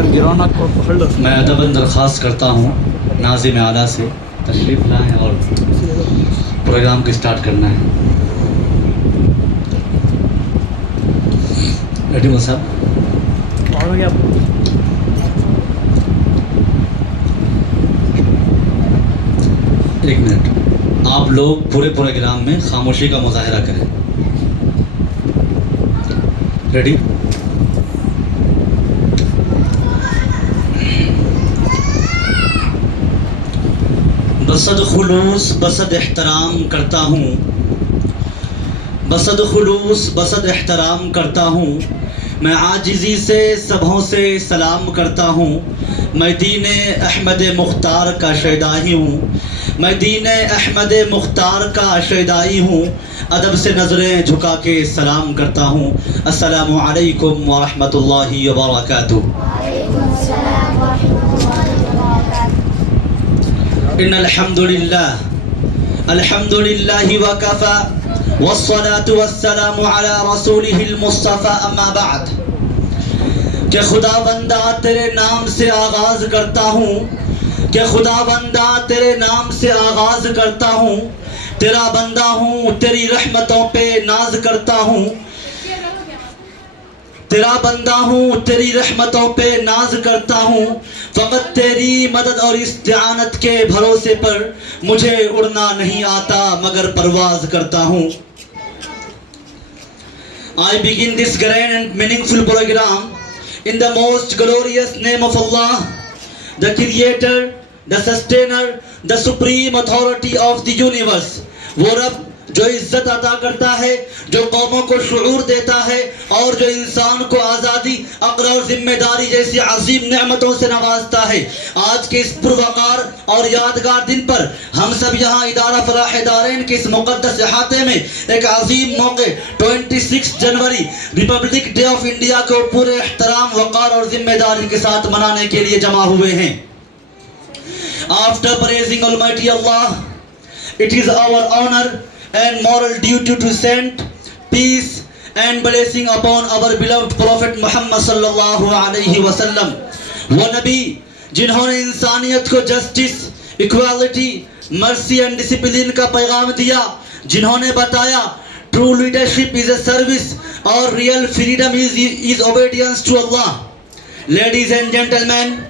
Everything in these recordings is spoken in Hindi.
मैं अदबन दरख्वास्त करता हूँ नाज़िम आला से तशरीफ़ लाएँ और प्रोग्राम को स्टार्ट करना है। रेडी हो साहब? एक मिनट, आप लोग पूरे प्रोग्राम में खामोशी का मुजाहरा करें। रेडी? बसद खुलूस बसद एहतराम करता हूँ, बसद खुलूस बसद एहतराम करता हूँ, मैं आजिज़ी से सबों से सलाम करता हूँ। मैं दीन अहमद मुख्तार का शैदाई हूँ, मैं दीन अहमद मुख्तार का शैदाई हूँ। अदब से नज़रें झुका के सलाम करता हूँ। अस्सलामु अलैकुम व रहमतुल्लाहि व बरकातुहू। इन्नल हम्दुलिल्लाह अल्हम्दुलिल्लाहि व कफ़ा वस्सलातु वस्सलामु अला रसूलिहिल मुस्तफ़ा अम्मा बाद। कि खुदावंदा तेरे नाम से आगाज़ करता हूँ, कि खुदावंदा तेरे नाम से आगाज़ करता हूँ। तेरा बंदा हूँ, तेरी रहमतों पे नाज करता हूँ। तेरा बंदा हूँ, तेरी रहमतों पे नाज करता हूँ। फ़कत तेरी मदद और इस्तिआनत के भरोसे पर मुझे उड़ना नहीं आता मगर परवाज़ करता हूँ। I begin this grand and meaningful program in the most glorious name of Allah, the Creator, the Sustainer, the Supreme Authority of the universe. वो रब जो इज्जत अता करता है, जो कौमों को शुऊर देता है और जो इंसान को आज़ादी, अक्ल और जिम्मेदारी जैसी अजीम नेमतों से नवाजता है। आज के इस पुरवकार और यादगार दिन पर हम सब यहाँ इदारा फलाह दारैन के इस मुक़द्दस अहाते में एक अजीम मौके 26 जनवरी रिपब्लिक डे ऑफ इंडिया को पूरे एहतराम, वक़ार और जिम्मेदारी के साथ मनाने के लिए जमा हुए हैं। After praising Almighty Allah, it is our honor and moral duty to send peace and blessing upon our beloved Prophet Muhammad sallallahu alaihi wasallam. वो नबी जिन्होंने इंसानियत को justice, equality, mercy and discipline का पैगाम दिया, जिन्होंने बताया true leadership is a service और real freedom is obedience to Allah. Ladies and gentlemen,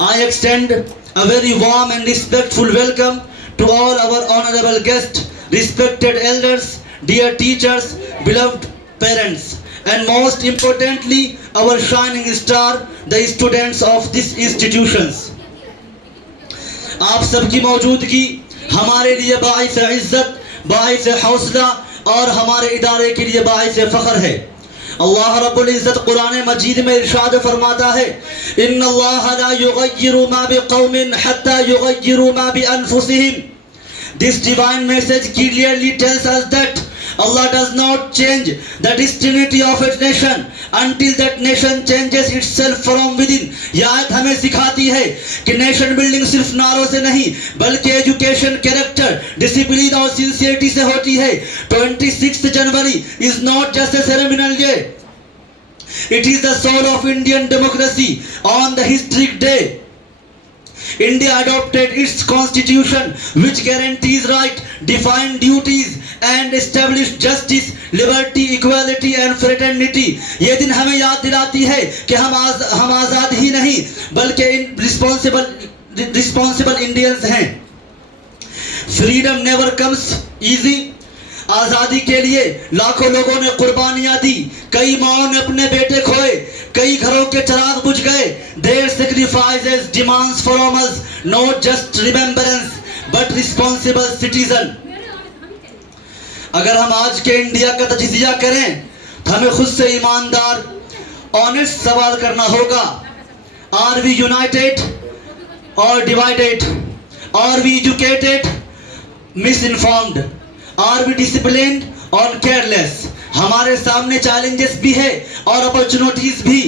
I extend a very warm and respectful welcome to all our honorable guests, respected elders, dear teachers, beloved parents, and most importantly, our shining star, the students of these institutions. आप सबकी मौजूदगी हमारे लिए बाइस इज्जत, बाइस हौसला और हमारे इदारे के लिए बाइस फ़ख्र है। अल्लाह रब्बुल इज़्ज़त कुरान मजीद में इरशाद फरमाता है, इन्नल्लाह ला युगय्यिरु मा बिक़ौमिन हत्ता युगय्यिरु मा बिअनफुसिहिम. This divine message clearly tells us that Allah does not change the destiny of a nation until that nation changes itself from within. यह आयत हमें सिखाती है कि नेशन बिल्डिंग सिर्फ नारों से नहीं बल्कि एजुकेशन, कैरेक्टर, डिसिप्लिन और सिंसियरिटी से होती है. 26 जनवरी is not just a ceremonial day. It is the soul of Indian democracy. On the historic day, India adopted its constitution which guarantees right, defined duties and established justice, liberty, equality and fraternity. ये दिन हमें याद दिलाती है कि हम आज़ाद ही नहीं बल्कि रिस्पॉन्सिबल इंडियंस हैं. Freedom never comes easy. आज़ादी के लिए लाखों लोगों ने कुर्बानियां दी, कई माओं ने अपने बेटे खोए, कई घरों के चिराग बुझ गए. Their sacrifices demands from us not just remembrance but responsible citizen. अगर हम आज के इंडिया का तजिज़िया करें तो हमें खुद से ईमानदार, ऑनेस्ट सवाल करना होगा. Are we united or divided? Are we educated, misinformed? Are we disciplined or careless? हमारे सामने चैलेंजेस भी है और अपॉर्चुनिटीज भी.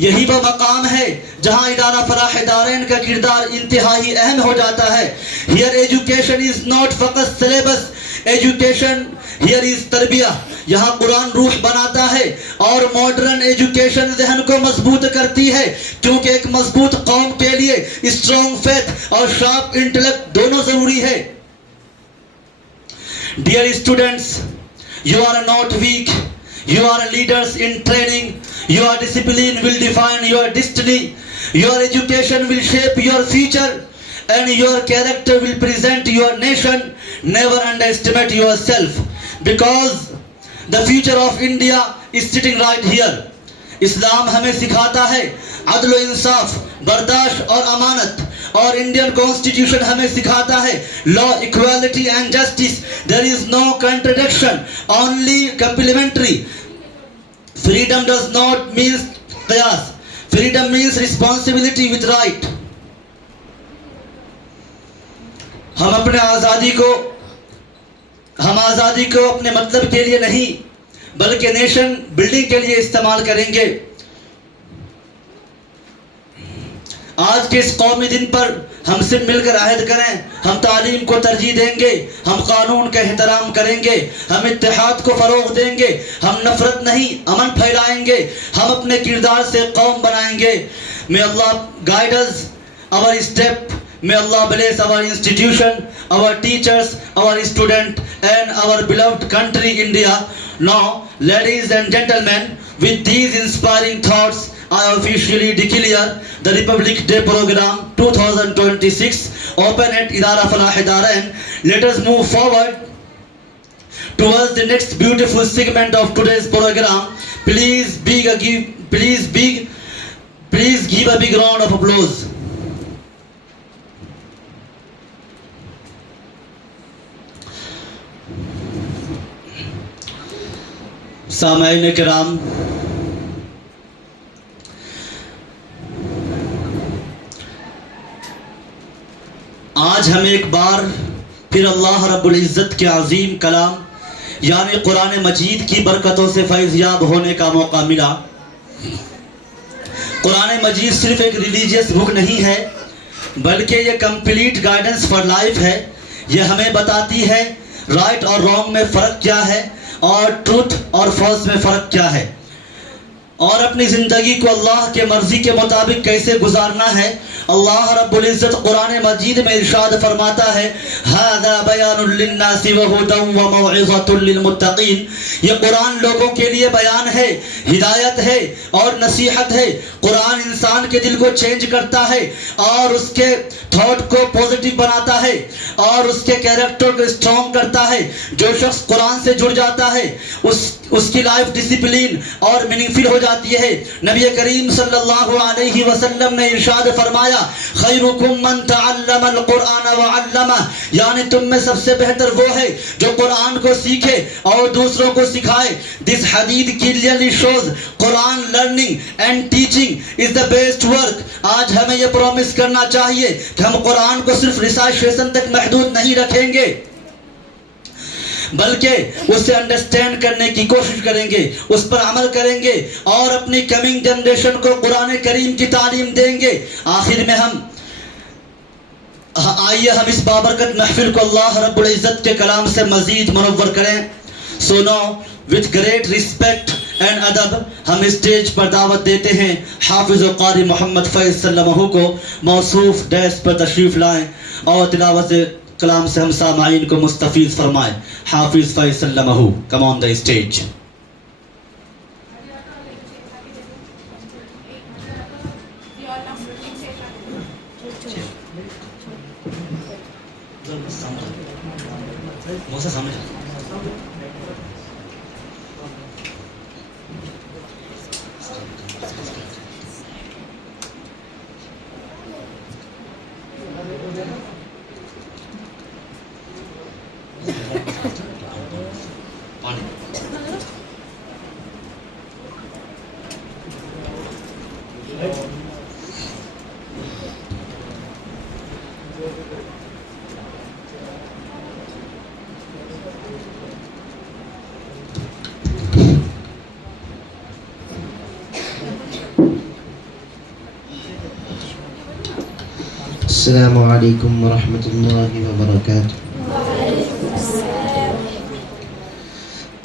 यही वह मकाम है जहां इदारा फलाह दारैन का किरदार इंतहाई अहम हो जाता है. Here education is not फकत सिलेबस, education here is तरबिया. यहाँ कुरान रूह बनाता है और मॉडर्न एजुकेशन जहन को मजबूत करती है, क्योंकि एक मजबूत कौम के लिए स्ट्रॉन्ग फेथ और शार्प इंटेलेक्ट दोनों जरूरी है। Dear students, you are not weak, you are leaders in training, your discipline will define your destiny, your education will shape your future, and your character will present your nation. Never underestimate yourself, because the future of India is sitting right here. इस्लाम हमें सिखाता है अदल व इंसाफ, बर्दाश्त और अमानत, और इंडियन कॉन्स्टिट्यूशन हमें सिखाता है law, equality and justice. There is no contradiction, only complementary. Freedom does not means chaos, freedom means responsibility with right. हम आज़ादी को अपने मतलब के लिए नहीं बल्कि नेशन बिल्डिंग के लिए इस्तेमाल करेंगे। आज के इस कौमी दिन पर हम सब मिलकर अहद करें, हम तालीम को तरजीह देंगे, हम कानून का एहतराम करेंगे, हम इत्तेहाद को फ़रोग़ देंगे, हम नफ़रत नहीं अमन फैलाएंगे, हम अपने किरदार से कौम बनाएंगे। May Allah guide us our step, may Allah bless our institution, our teachers, our student and our beloved country India. Now, ladies and gentlemen, with these inspiring thoughts, I officially declare the Republic Day program 2026 open at Idara Falah Darain. Let us move forward towards the next beautiful segment of today's program. Please give a big round of applause. सामाईन किराम, आज हम एक बार फिर अल्लाह रब्बुल इज़्ज़त के अज़ीम कलाम यानी कुरान मजीद की बरकतों से फैज़याब होने का मौका मिला। कुरान मजीद सिर्फ एक रिलीजियस बुक नहीं है, बल्कि ये कंप्लीट गाइडेंस फॉर लाइफ है। ये हमें बताती है राइट और रॉन्ग में फ़र्क क्या है और ट्रूथ और फॉल्स में फ़र्क क्या है, और अपनी ज़िंदगी को अल्लाह के मर्ज़ी के मुताबिक कैसे गुजारना है। अल्लाह रब्बुल इज़्ज़त कुरान मजीद में इरशाद फरमाता है, हाज़ा बयानुल लिन्नासि व हुदन व मौइज़तुल लिलमुत्तक़ीन। ये कुरान लोगों के लिए बयान है, हिदायत है और नसीहत है। कुरान इंसान के दिल को चेंज करता है और उसके थॉट को पॉजिटिव बनाता है और उसके कैरेक्टर को स्ट्रॉन्ग करता है। जो शख्स कुरान से जुड़ जाता है उसकी लाइफ डिसिप्लिन और मीनिंगफुल हो जाती है। नबी करीम सल्लल्लाहु अलैहि वसल्लम ने इरशाद फरमाया, खैरुकुम मन तअल्लमल कुरान व अल्लमा, यानी तुम में सबसे बेहतर वो है जो कुरान को सीखे और दूसरों को सिखाए। दिस हदीस clearly shows Quran learning and teaching is the best work. आज हमें यह प्रॉमिस करना चाहिए कि हम कुरान को सिर्फ रिसाइटेशन तक महदूद नहीं रखेंगे, बल्कि उसे अंडरस्टैंड करने की कोशिश करेंगे, उस पर अमल करेंगे और अपनी कमिंग जनरेशन को कुरान करीम की तालीम देंगे। आखिर में आइए हम इस बाबरकत महफिल को अल्लाह रब्बुल इज़्ज़त के कलाम से मज़ीद मुनव्वर करें। So now with great respect and अदब हम स्टेज पर दावत देते हैं हाफिज़ व कारी मोहम्मद फैज़ सल्लल्लाहु को मौसूफ डैश पर तशरीफ़ लाएँ और तिलावत कलाम से हम सामाईन को मुस्तफ़ीज़ फरमाएं। हाफिज़ फैज़ सल्लल्लाहु, कम ऑन द स्टेज। अस्सलामु अलैकुम वरहमतुल्लाहि वबरकातुहू।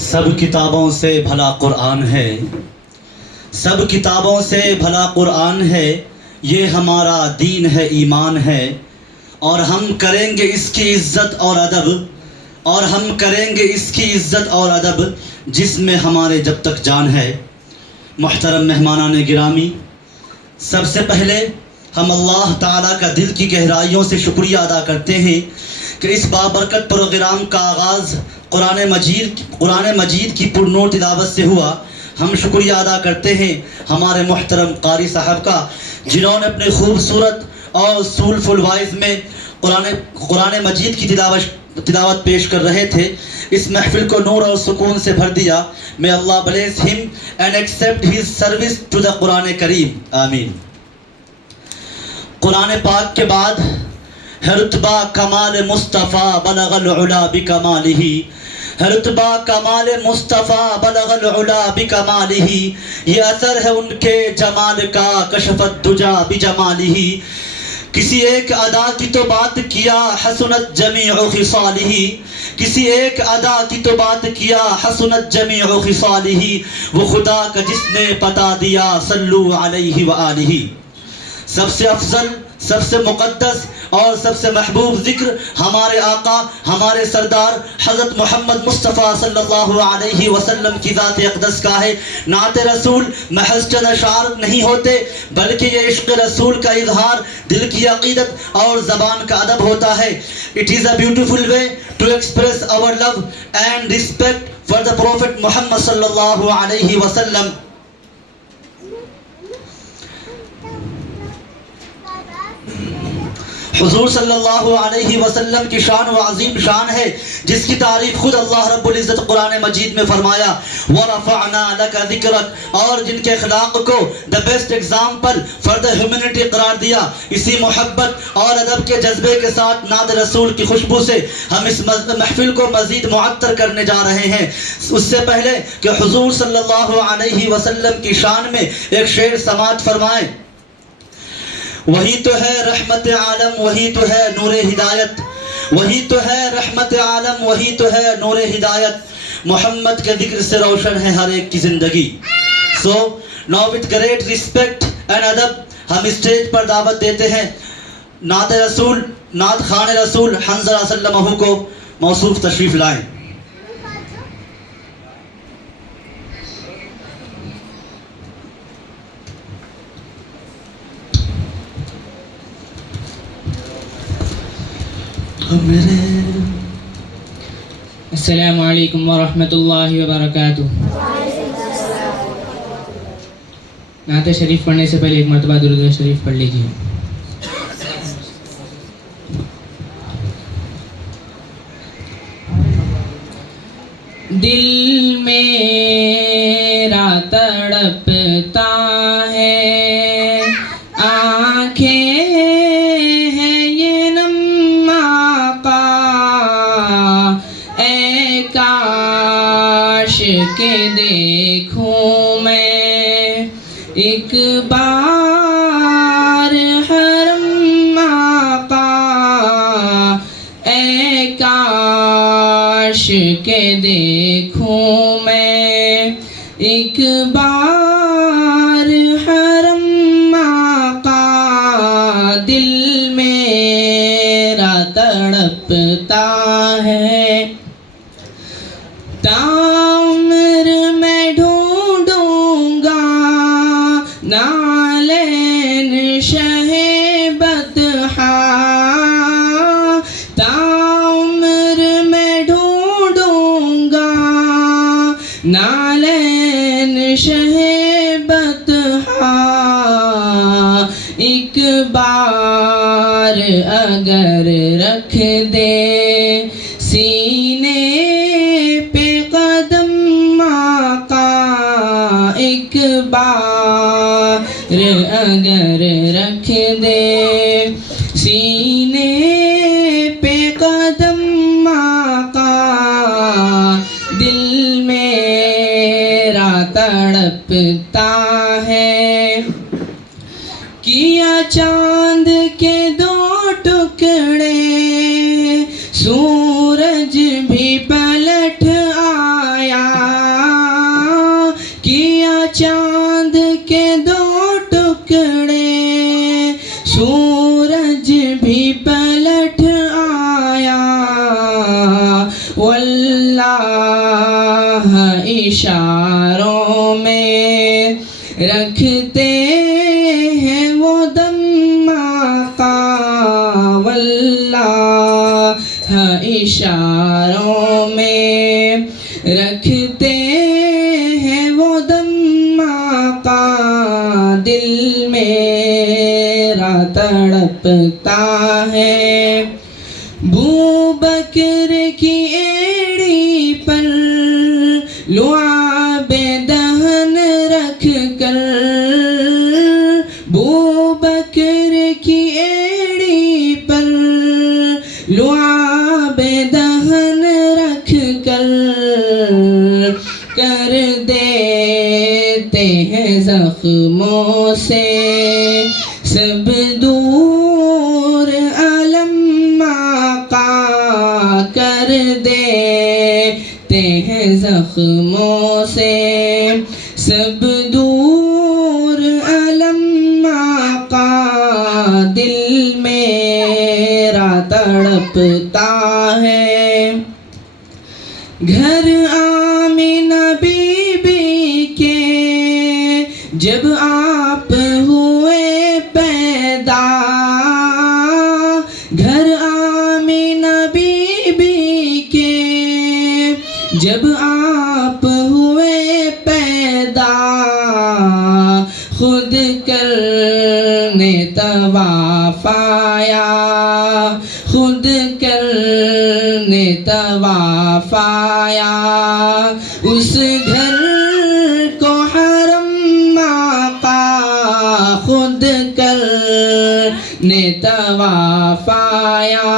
सब किताबों से भला कुरान है, सब किताबों से भला कुरान है, ये हमारा दीन है, ईमान है, और हम करेंगे इसकी इज़्ज़त और अदब, और हम करेंगे इसकी इज़्ज़त और अदब जिसमें हमारे जब तक जान है। मुहतरम मेहमानान गिरामी, सबसे पहले हम अल्लाह ताला का दिल की गहराइयों से शुक्रिया अदा करते हैं कि इस बाबरकत प्रोग्राम का आगाज़ कुरान मजीद की पुरनूर तिलावत से हुआ। हम शुक्रिया अदा करते हैं हमारे मुहतरम कारी साहब का, जिन्होंने अपने खूबसूरत और सूलफुल वॉइस में कुरान मजीद की तिलावत पेश कर रहे थे। इस महफिल को नूर और सुकून से भर दिया। May Allah bless him and accept his service to the Quran करीम, आमीन। कुरान पाक के बाद है रुतबा कमाल मुस्तफ़ा बलगल उला बिकमालिही, है रुतबा कमाल मुस्तफ़ा बलगल उला बिकमालिही, ये असर है उनके जमाल का कशफत दुजा बिजमालिही। किसी एक अदा की तो बात किया हसनत जमीउ खिसालिही, किसी एक अदा की तो बात किया हसनत जमीउ खिसालिही, वो खुदा का जिसने पता दिया सल्लु अलैहि व आलिही। सबसे अफजल, सबसे मुक़द्दस और सबसे महबूब जिक्र हमारे आका हमारे सरदार हज़रत मोहम्मद मुस्तफ़ा सल्लल्लाहु अलैहि वसल्लम की ज़ात अक़दस का है। नात रसूल महज़ चंद अशार नहीं होते, बल्कि ये इश्क़ रसूल का इजहार दिल की अक़ीदत और ज़बान का अदब होता है। It is a beautiful way to express our love and respect for the prophet Mohammad सल्लल्लाहु अलैहि वसल्लम। हुजूर सल्लल्लाहु अलैहि वसल्लम की शान व अजीम शान है, जिसकी तारीफ खुद अल्लाह रब्बुल इज़्ज़त कुरान मजीद में फरमाया व रफ़अना लका ज़िक्रक, और जिनके अखलाक को the best example for the humanity करार दिया। इसी मोहब्बत और अदब के जज्बे के साथ नाद रसूल की खुशबू से हम इस महफिल को मज़ीद मुअत्तर करने जा रहे हैं। उससे पहले कि हुजूर सल्लल्लाहु अलैहि वसल्लम की शान में एक शेर समाअत फरमाएं। वही तो है रहमत आलम, वही तो है नूर हिदायत, वही तो है रहमत आलम, वही तो है नूर हिदायत। मोहम्मद के जिक्र से रोशन है हर एक की ज़िंदगी। So now with great respect and अदब हम स्टेज पर दावत देते हैं नात रसूल नात खान रसूल हंज़ला सल्लल्लाहु को मौसूफ तशरीफ़ लाएँ। अस्सलामु अलैकुम व रहमतुल्लाहि व बरकातुहू। नात शरीफ पढ़ने से पहले एक मरतबा दुरूद शरीफ पढ़ लीजिए। दिल मेरा तड़पता है, आँखें हैं ये नम आका, ऐ काश के देखूं मैं एक बार हरम आका, ऐ काश के देखूं मैं एक बार हरम आका। दिल मेरा तड़पता है, ताउम्र मैं ढूंढूंगा नालैन शहे बतहा, ताउम्र मैं ढूंढूंगा नालैन शहे बतहा। एक बार अगर रख दे सीने पे कदम आका, एक बार अगर रख दे सीने पे कदम आका। दिल मेरा तड़पता है, किया चांद के दो टुकड़े सूरज भी पलट आया, किया चांद के दो टुकड़े सूरज भी पलट आया। वल्लाह इशारों में रखते हैं वो दम आका, वल्लाह इशारों में रखते हैं वो दम आका। दिल मेरा तड़पता है, बू बकर की एड़ी पर लुआबे दहन रख कर, बू बकर की एड़ी पर लुआबे दहन रख कर देते हैं जख्मों से सब दूर अलम आका, कर देते हैं जख्मों से सब दूर अलम आका। दिल में तड़पता है। घर आमिना बीबी के जब आप हुए पैदा, घर आमिना बीबी के जब आप हुए पैदा, खुद करने तवाफ आया, खुद करने तवाफ आया। उस घर को हरम आका खुद करने तवाफ आया।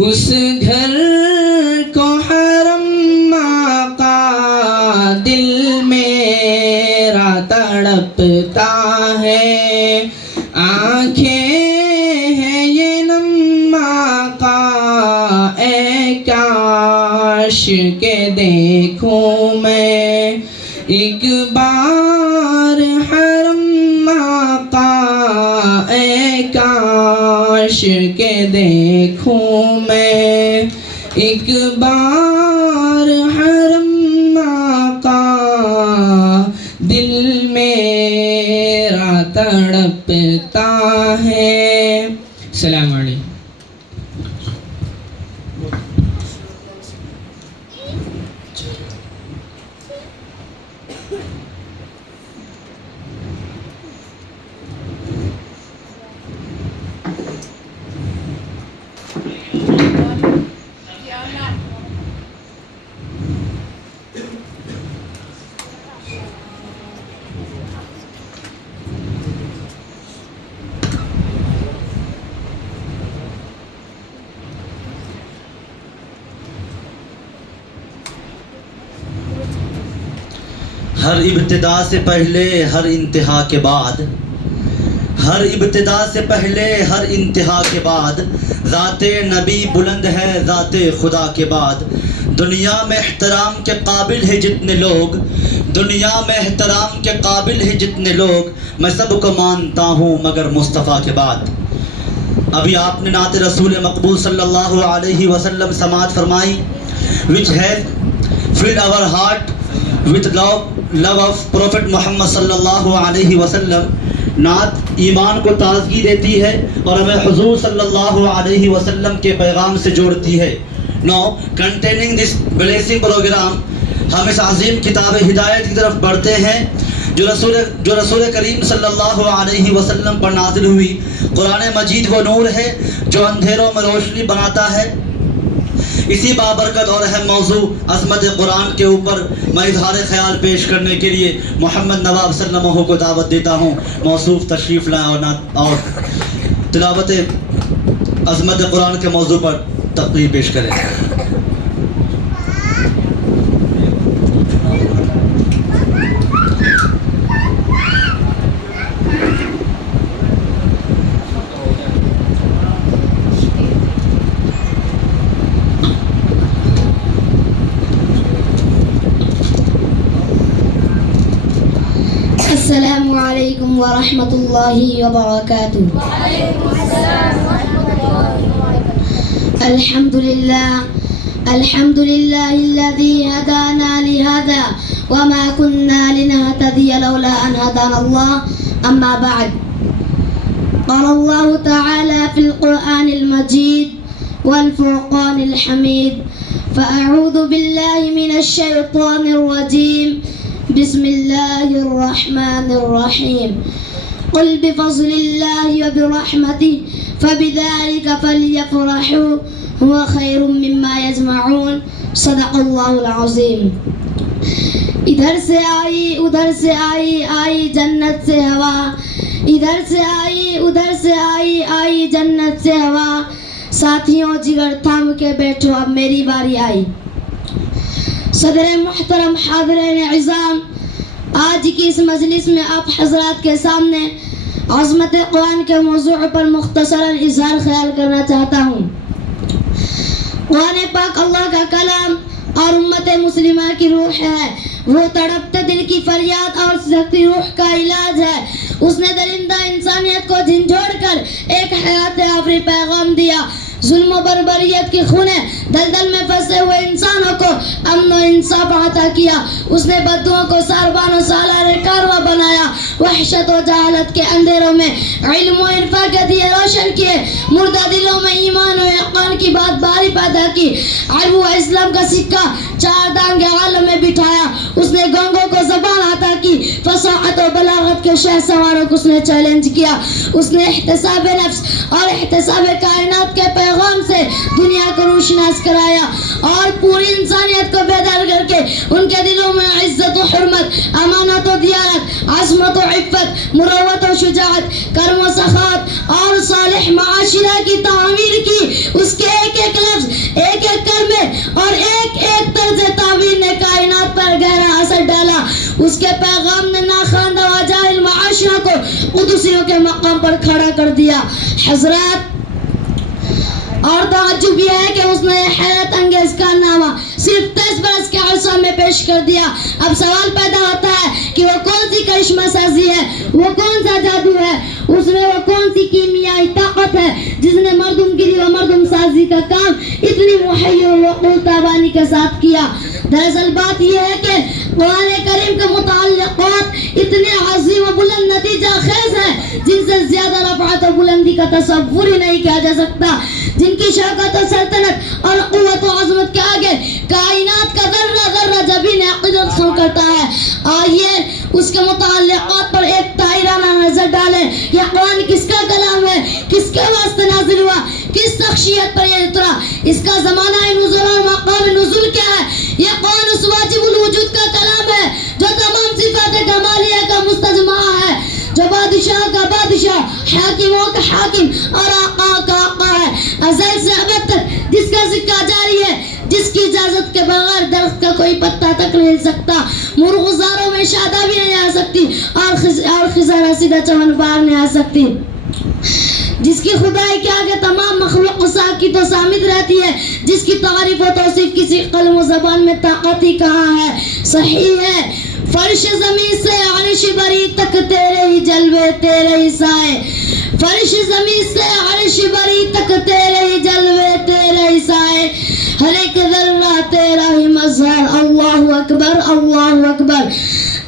उस घर को हरम आका दिल मेरा तड़पता है। आंखें हैं ये नम्मा का ए काश के देखूं मैं एक बार हरम आका ए काश के देखूं मैं एक बार हरम आका दिल मेरा तड़पता है। सलाम अलैकुम। हर इब्तिदा से पहले हर इंतहा के बाद, हर इब्तिदा से पहले हर इंतहा के बाद, ज़ाते नबी बुलंद है ज़ाते खुदा के बाद। दुनिया में एहतराम के काबिल है जितने लोग, दुनिया में एहतराम के काबिल है जितने लोग, मैं सबको मानता हूँ मगर मुस्तफ़ा के बाद। अभी आपने नात रसूल मकबूल सल्लल्लाहु अलैहि वसल्लम समात फरमाई, which has filled our heart with love of prophet Mohammad सल्लल्लाहु अलैहि वसल्लम। नात ईमान को ताज़गी देती है और हमें हुजूर सल्लल्लाहु अलैहि वसल्लम के पैगाम से जोड़ती है। No containing this blessing programme, हम इस अजीम किताब हिदायत की तरफ बढ़ते हैं जो रसूल करीम सल्लल्लाहु अलैहि वसल्लम पर नाजिल हुई। कुरान मजीद वो नूर है जो अंधेरों में रोशनी बनाता है। इसी बाबरकत और अहम मौजू अज़मत कुरान के ऊपर मैं इजहार ख्याल पेश करने के लिए मोहम्मद नवाब सल्लल्लाहु को दावत देता हूँ। मौसूफ तशरीफ़ लाएँ और तिलावत अज़मत कुरान के मौजू पर तक़रीर पेश करें। अस्सलामु अलैकुम व रहमतुल्लाहि व बरकातुहू। अल्हम्दुलिल्लाहिल्लज़ी हदाना लिहाज़ा व मा कुन्ना लिनहतदिय लौला अन हदानल्लाह, अम्मा बअद। क़ाल अल्लाहु तआला फ़िल क़ुरआनिल मजीद वल फ़ुरक़ानिल हमीद, फ़अऊज़ु बिल्लाहि मिनश शैतानिर रजीम, बिस्मिल्लाहिर्रहमानिर्रहीम। क़ुल बिफ़ज़लिल्लाहि व बिरहमतिहि फ़बिज़ालिका फ़ल्यफ़रहू हुवा ख़ैरुम मिम्मा यजमऊन। सदक़ल्लाहुल अज़ीम। इधर से आई उधर से आई, आई जन्नत से हवा, इधर से आई उधर से आई, आई जन्नत से हवा। साथियों जिगर थाम के बैठो, अब मेरी बारी आई। सदर मुहतरम हाज़िरीन इज़ाम, आज की इस मजलिस में आप हज़रात के सामने अज़मत कुरान के मौज़ू पर मुख्तसरन इज़हार ख्याल करना चाहता हूँ। कुरान पाक अल्लाह का कलाम और उम्मत मुस्लिमा की रूह है। वो तड़पते दिल की फरियाद और सकती रूह का इलाज है। उसने दरिंदा इंसानियत को झंझोड़ कर एक हयात आफरी पैगाम दिया। जुल्म व बर्बरियत के खूने दलदल में फंसे हुए इंसानों को अमन और इंसाफ अता किया। उसने बद्दुओं को सारबान सालार कारवा बनाया। वहशत व जहालत के अंधेरों में इल्म व इरफा के दिए रोशन किए। मुर्दा दिलों में ईमान और यकीन की बात बारी पैदा की। अरब व इस्लाम का सिक्का चार दांगे आलम में बिठाया। उसने गंगों को ज़बान अता की। फसाहत और बलागत के शहसवारों को उसने चैलेंज किया। उसने इहतिसाब नफ्स और इहतिसाब कायनात के पैगाम से दुनिया को रोशनास कराया और पूरी इंसानियत को बेदार करके उनके दिलों में इज्जत व हुर्मत, अमानत व दियानत, अज़मत व इफ़्फ़त, मुरव्वत व शुजाअत, कर्म व सखात और सालिह माशिरा की तामीर की। उसके एक एक लफ्ज़, एक एक कलमे और एक एक तर्ज़ तावीर ने कायनात पर गहरा असर डाला। उसके पैगाम ने नाखानदा व जाहिल माशिरा को कुदसियों के मकाम पर खड़ा कर दिया। हज़रात, और ताज्जुब यह है कि उसने हैरत अंगेज कारनामा सिर्फ 10 बरस के अरसा में पेश कर दिया। अब सवाल पैदा होता है कि वो कौन सी करिश्मा साजी है, वो कौन सा जादू है, उसमें वो कौन सी कीमियाई ताकत है जिसने मर्दुमगिरी व मर्दुम साजी का काम इतनी मुहय्यर व कुलताबानी के साथ किया। दरअसल बात यह है कि कुरान करीम के मुताल्लिक़ात इतने अज़ीम व बुलंद नतीजा खेज हैं जिनसे ज्यादा रफ़अत व बुलंदी का तसव्वुर ही नहीं किया जा सकता, जिनकी शौकत और सल्तनत और क़ुव्वत व अज़मत के आगे कायनात का दर्रा दर्रा जबीन अक़ीदत खम करता है। आइए उसके मुताल्लिक़ात पर एक तायराना नजर डालें। यह कुरान किसका कलाम है, किसके वास्ते नाज़िल हुआ, किस शख्सियत पर यह उतरा, इसका ज़माना नुज़ूल और मक़ाम नुज़ूल क्या है। यह कुरान उस वाजिबुल वजूद का कलाम है जो तमाम सिफ़ात कमालिया का मुस्तजमा है, जो बादशाह का बादशाह, हाकिमों का हाकिम और आका का आका है, अज़ल से अबद तक जिसका सिक्का जारी है, जिसकी इजाजत के बगैर दरख्त का कोई पत्ता तक नहीं हिल सकता, मुर्ग़ुज़ारों में शादा भी नहीं आ सकती और खिज़ाना सीधा चमन बाहर नहीं आ सकती, जिसकी खुदाई के आगे तमाम मखलूक साकित तो सामित रहती है, जिसकी तारीफ और तौसीफ किसी कलम व ज़बान में ताकत ही कहाँ है। सही है, फर्श ज़मीन से अर्श बरी तक तेरे ही जलवे तेरे ही साए, फर्श ज़मीन से अर्श बरी तक तेरे ही जलवे तेरे ही साए, हर एक ज़र्रा तेरा ही मज़हर। अल्लाहु अकबर, अल्लाहु अकबर।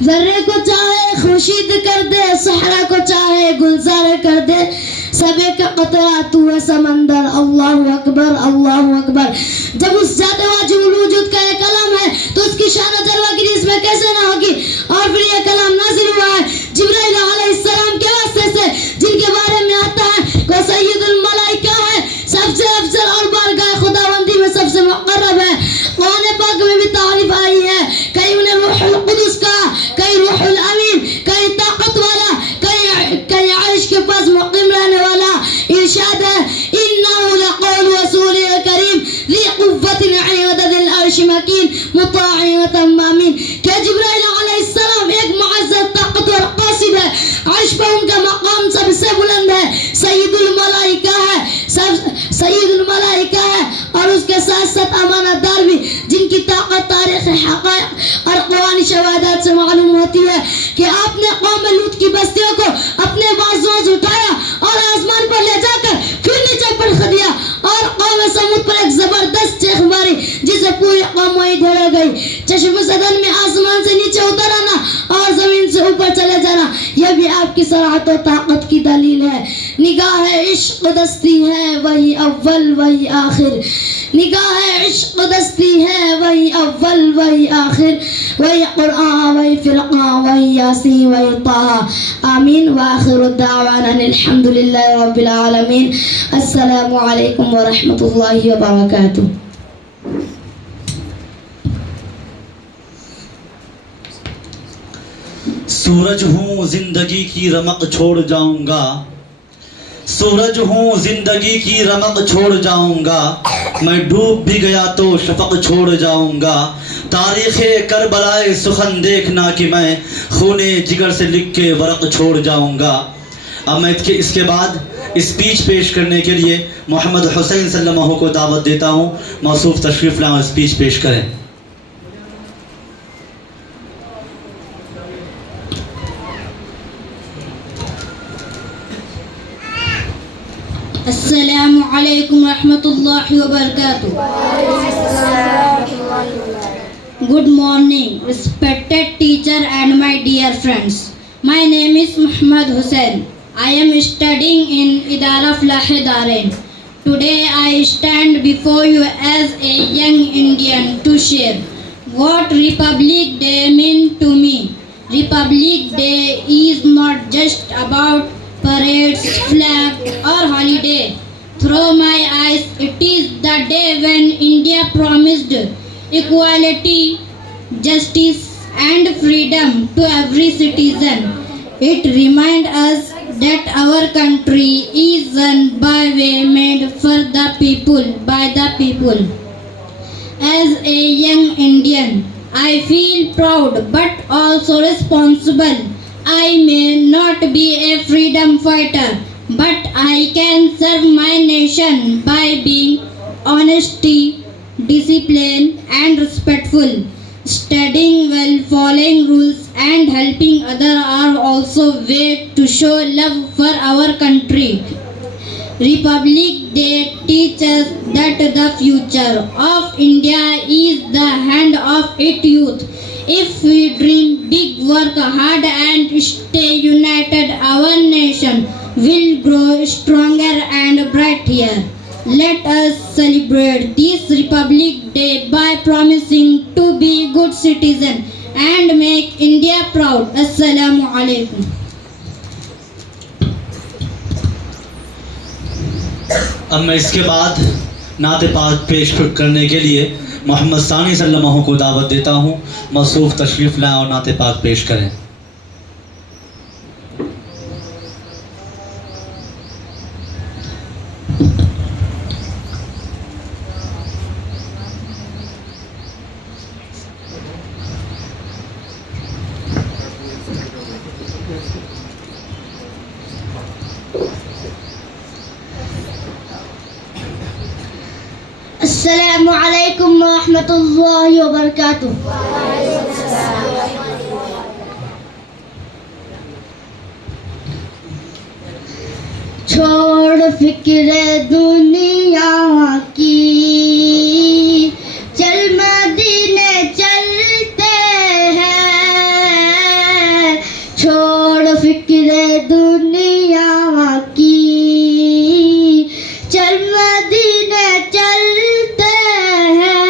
ज़र्रे को चाहे खुर्शीद कर दे, सहरा को चाहे गुलजार कर दे, सबे का कतरा तू है समंदर। अल्लाहु अकबर, अल्लाहु अकबर। जब उस जाते वाजिबुल वजूद का ये कलाम है तो उसकी शान और जलवागिरी इसमें कैसे ना होगी। और फिर ये कलाम नाज़िल हुआ है जिब्राइल अलैहिस्सलाम के वास्ते से, जिनके बारे में आता है कि सय्यदुल मलाइका है, सबसे अफजल और बारगाह खुदाबंदी में सबसे मुक़र्रब है। कुरान पाक में भी तारीफ आई है, कहीं उन्हें रूहुल कुदस का, कहीं रूहुल अमीन, कहीं ताकत वाला, कहीं अर्श के पास मुक़ीम रहने वाला। इरशाद है इन्नहु लक़ौलु रसूलिल करीम ज़ी क़ुव्वतिन इंदा ज़िल अर्श मकीन मुताअन व तम्म अमीन। क्या जिब्राइल अलैहिस्सलाम एक मुअज़्ज़ज़ ताकतवर क़ासिद है, अर्श पर उनका मकाम सबसे बुलंद है, सय्यदुल मलाइका है, सय्यदुल मलाइका है और उसके साथ साथ अमानतदार भी, जिनकी ताकत तारीख़ हक़ाइक़ और कुरानी शवाहदात से मालूम होती है कि आपने कौम लूत की बस्तियों को अपने बाजुओं से उठाया और आसमान पर ले जाकर फिर नीचे पटक दिया और कौम समूद पर एक जबरदस्त चेख मारी जिसे पूरी कौम वहीं ढेर गई। चश्म सदन में आसमान से नीचे उतर आना और जमीन से ऊपर चले जाना, यह भी आपकी सराहत और ताकत की दलील है। निगाह इश्क दस्ती है वही अव्वल वही आखिर, निगाह इश्क दस्ती है वही अव्वल वही आखिर, वही कुरान वही फ़िरक़ा वही यासीन वही ताहा। आमीन व आखिरु दावाना अल्हम्दुलिल्लाहि रब्बिल आलमीन। अस्सलामु अलैकुम व रहमतुल्लाहि व बरकातुहू। सूरज हूँ जिंदगी की रमक छोड़ जाऊंगा, सूरज हूँ जिंदगी की रमक छोड़ जाऊंगा, मैं डूब भी गया तो शफक छोड़ जाऊंगा, तारीख़े करबलाए सुखन देखना कि मैं खूने जिगर से लिख के वरक छोड़ जाऊंगा। अब मैं इसके बाद स्पीच पेश करने के लिए मोहम्मद हुसैन सल्लल्लाहु को दावत देता हूँ, मौसूफ तशरीफ़ लाएं और स्पीच पेश करें। Assalamu alaikum rahmatullahi wa barakatuh. Good morning, respected teacher and my dear friends. My name is Muhammad Hussain. I am studying in Idara Falahe Darain. Today I stand before you as a young Indian to share what Republic Day means to me. Republic Day is not just about parades, flag or holiday. Through my eyes, it is the day when India promised equality, justice and freedom to every citizen. It reminds us that our country is one by way made for the people, by the people. As a young Indian, I feel proud but also responsible. I may not be a freedom fighter, but I can serve my nation by being honesty, discipline and respectful. Studying well, following rules and helping others are also ways to show love for our country. Republic Day teaches that the future of India is the hand of its youth. If we dream big, work hard and stay united, our nation will grow stronger and brighter. Let us celebrate this Republic Day by promising to be good citizens and make India proud. Assalamu alaikum. अब मैं इसके बाद नाते पाक पेश करने के लिए मोहम्मद सानी सल्लल्लाहु को दावत देता हूँ। मसरूफ़ तशरीफ़ लाएं और नाते पाक पेश करें। Assalamu alaikum wa rahmatullahi wa barakatuh. छोड़ फिक्र दुनिया की, चल मदीने चलते हैं। छोड़ फिक्र दुनिया की, चल मदीने चलते हैं।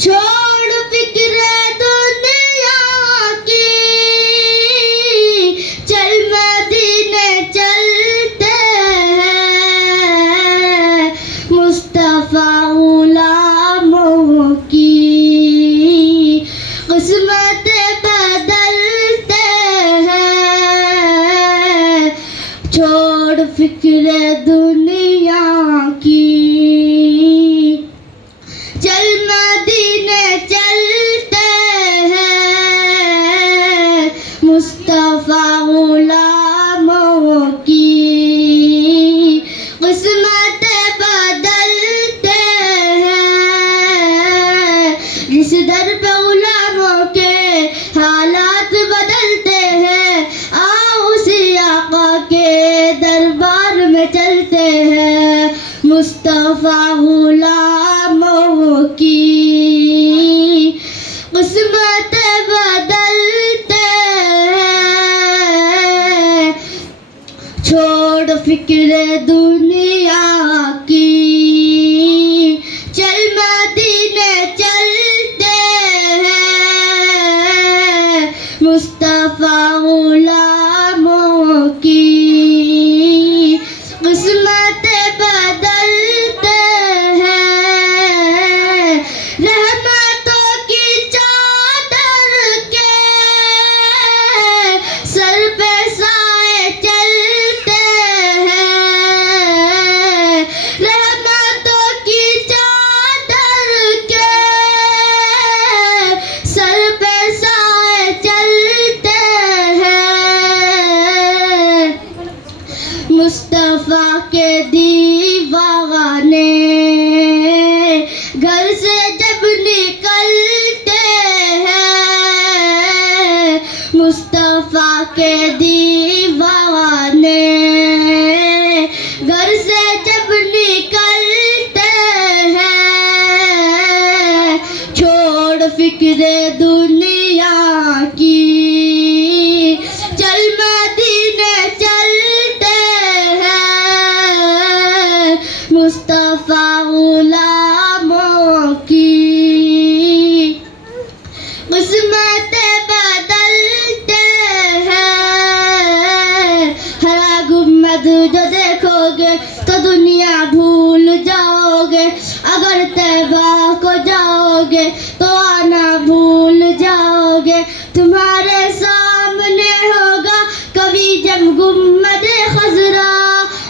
छोड़ फिक्र दुनिया की, चल मदीने चलते हैं। मुस्तफा गुलामों की किस्मत बदलते हैं। छोड़ फिक्र दुनिया की, चल मदीने चलते हैं। मुस्तफा गुलामों की किस्मत बदलते हैं। जिस दर पे गुलामों के हालात बदलते हैं, आओ उसी आका के दरबार में चलते हैं। मुस्तफा गुलामों की किस्मत बदलते हैं। छोड़ फिक्र दुनिया की, चल मदीने चलते फिक्र दुनिया की, चल मदीने चलते हैं मुस्तफा गुलामों की। किस्मत बदलते हैं, हरा गुम्बद जो देखोगे तो दुनिया भूल जाओगे, अगर तैबा को जाओगे तो आना भूल जाओगे। तुम्हारे सामने होगा कभी जब गुम्बद खजरा,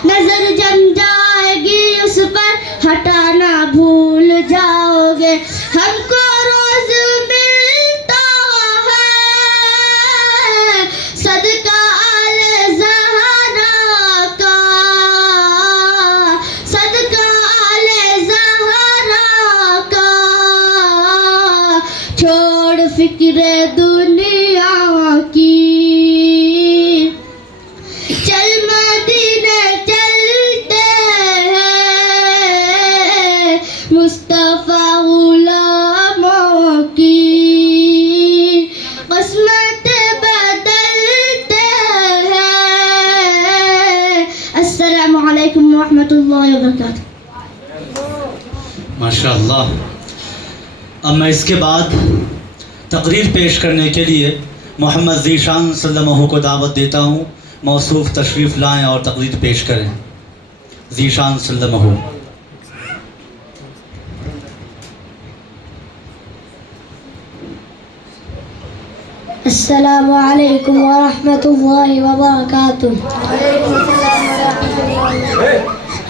नजर जम जाएगी उस पर हटाना भूल जाओगे। हमको रोज मिलता है सदका आले ज़हरा का, सदका आले ज़हरा का। छोड़ फिक्र दुनिया की, चल मदीने चलते हैं मुस्तफा गुलामों की। किस्मत बदलते हैं। अस्सलामु अलैकुम व रहमतुल्लाहि व बरकातुहू। माशाअल्लाह। अब मैं इसके बाद तकरीर पेश करने के लिए मोहम्मद ज़ीशान सल्लल्लाहु को दावत देता हूँ, मौसूफ तशरीफ़ लाएँ और तकरीर पेश करें। ज़ीशान सल्लल्लाहु। अस्सलामु अलैकुम व रहमतुल्लाहि व बरकातुहू।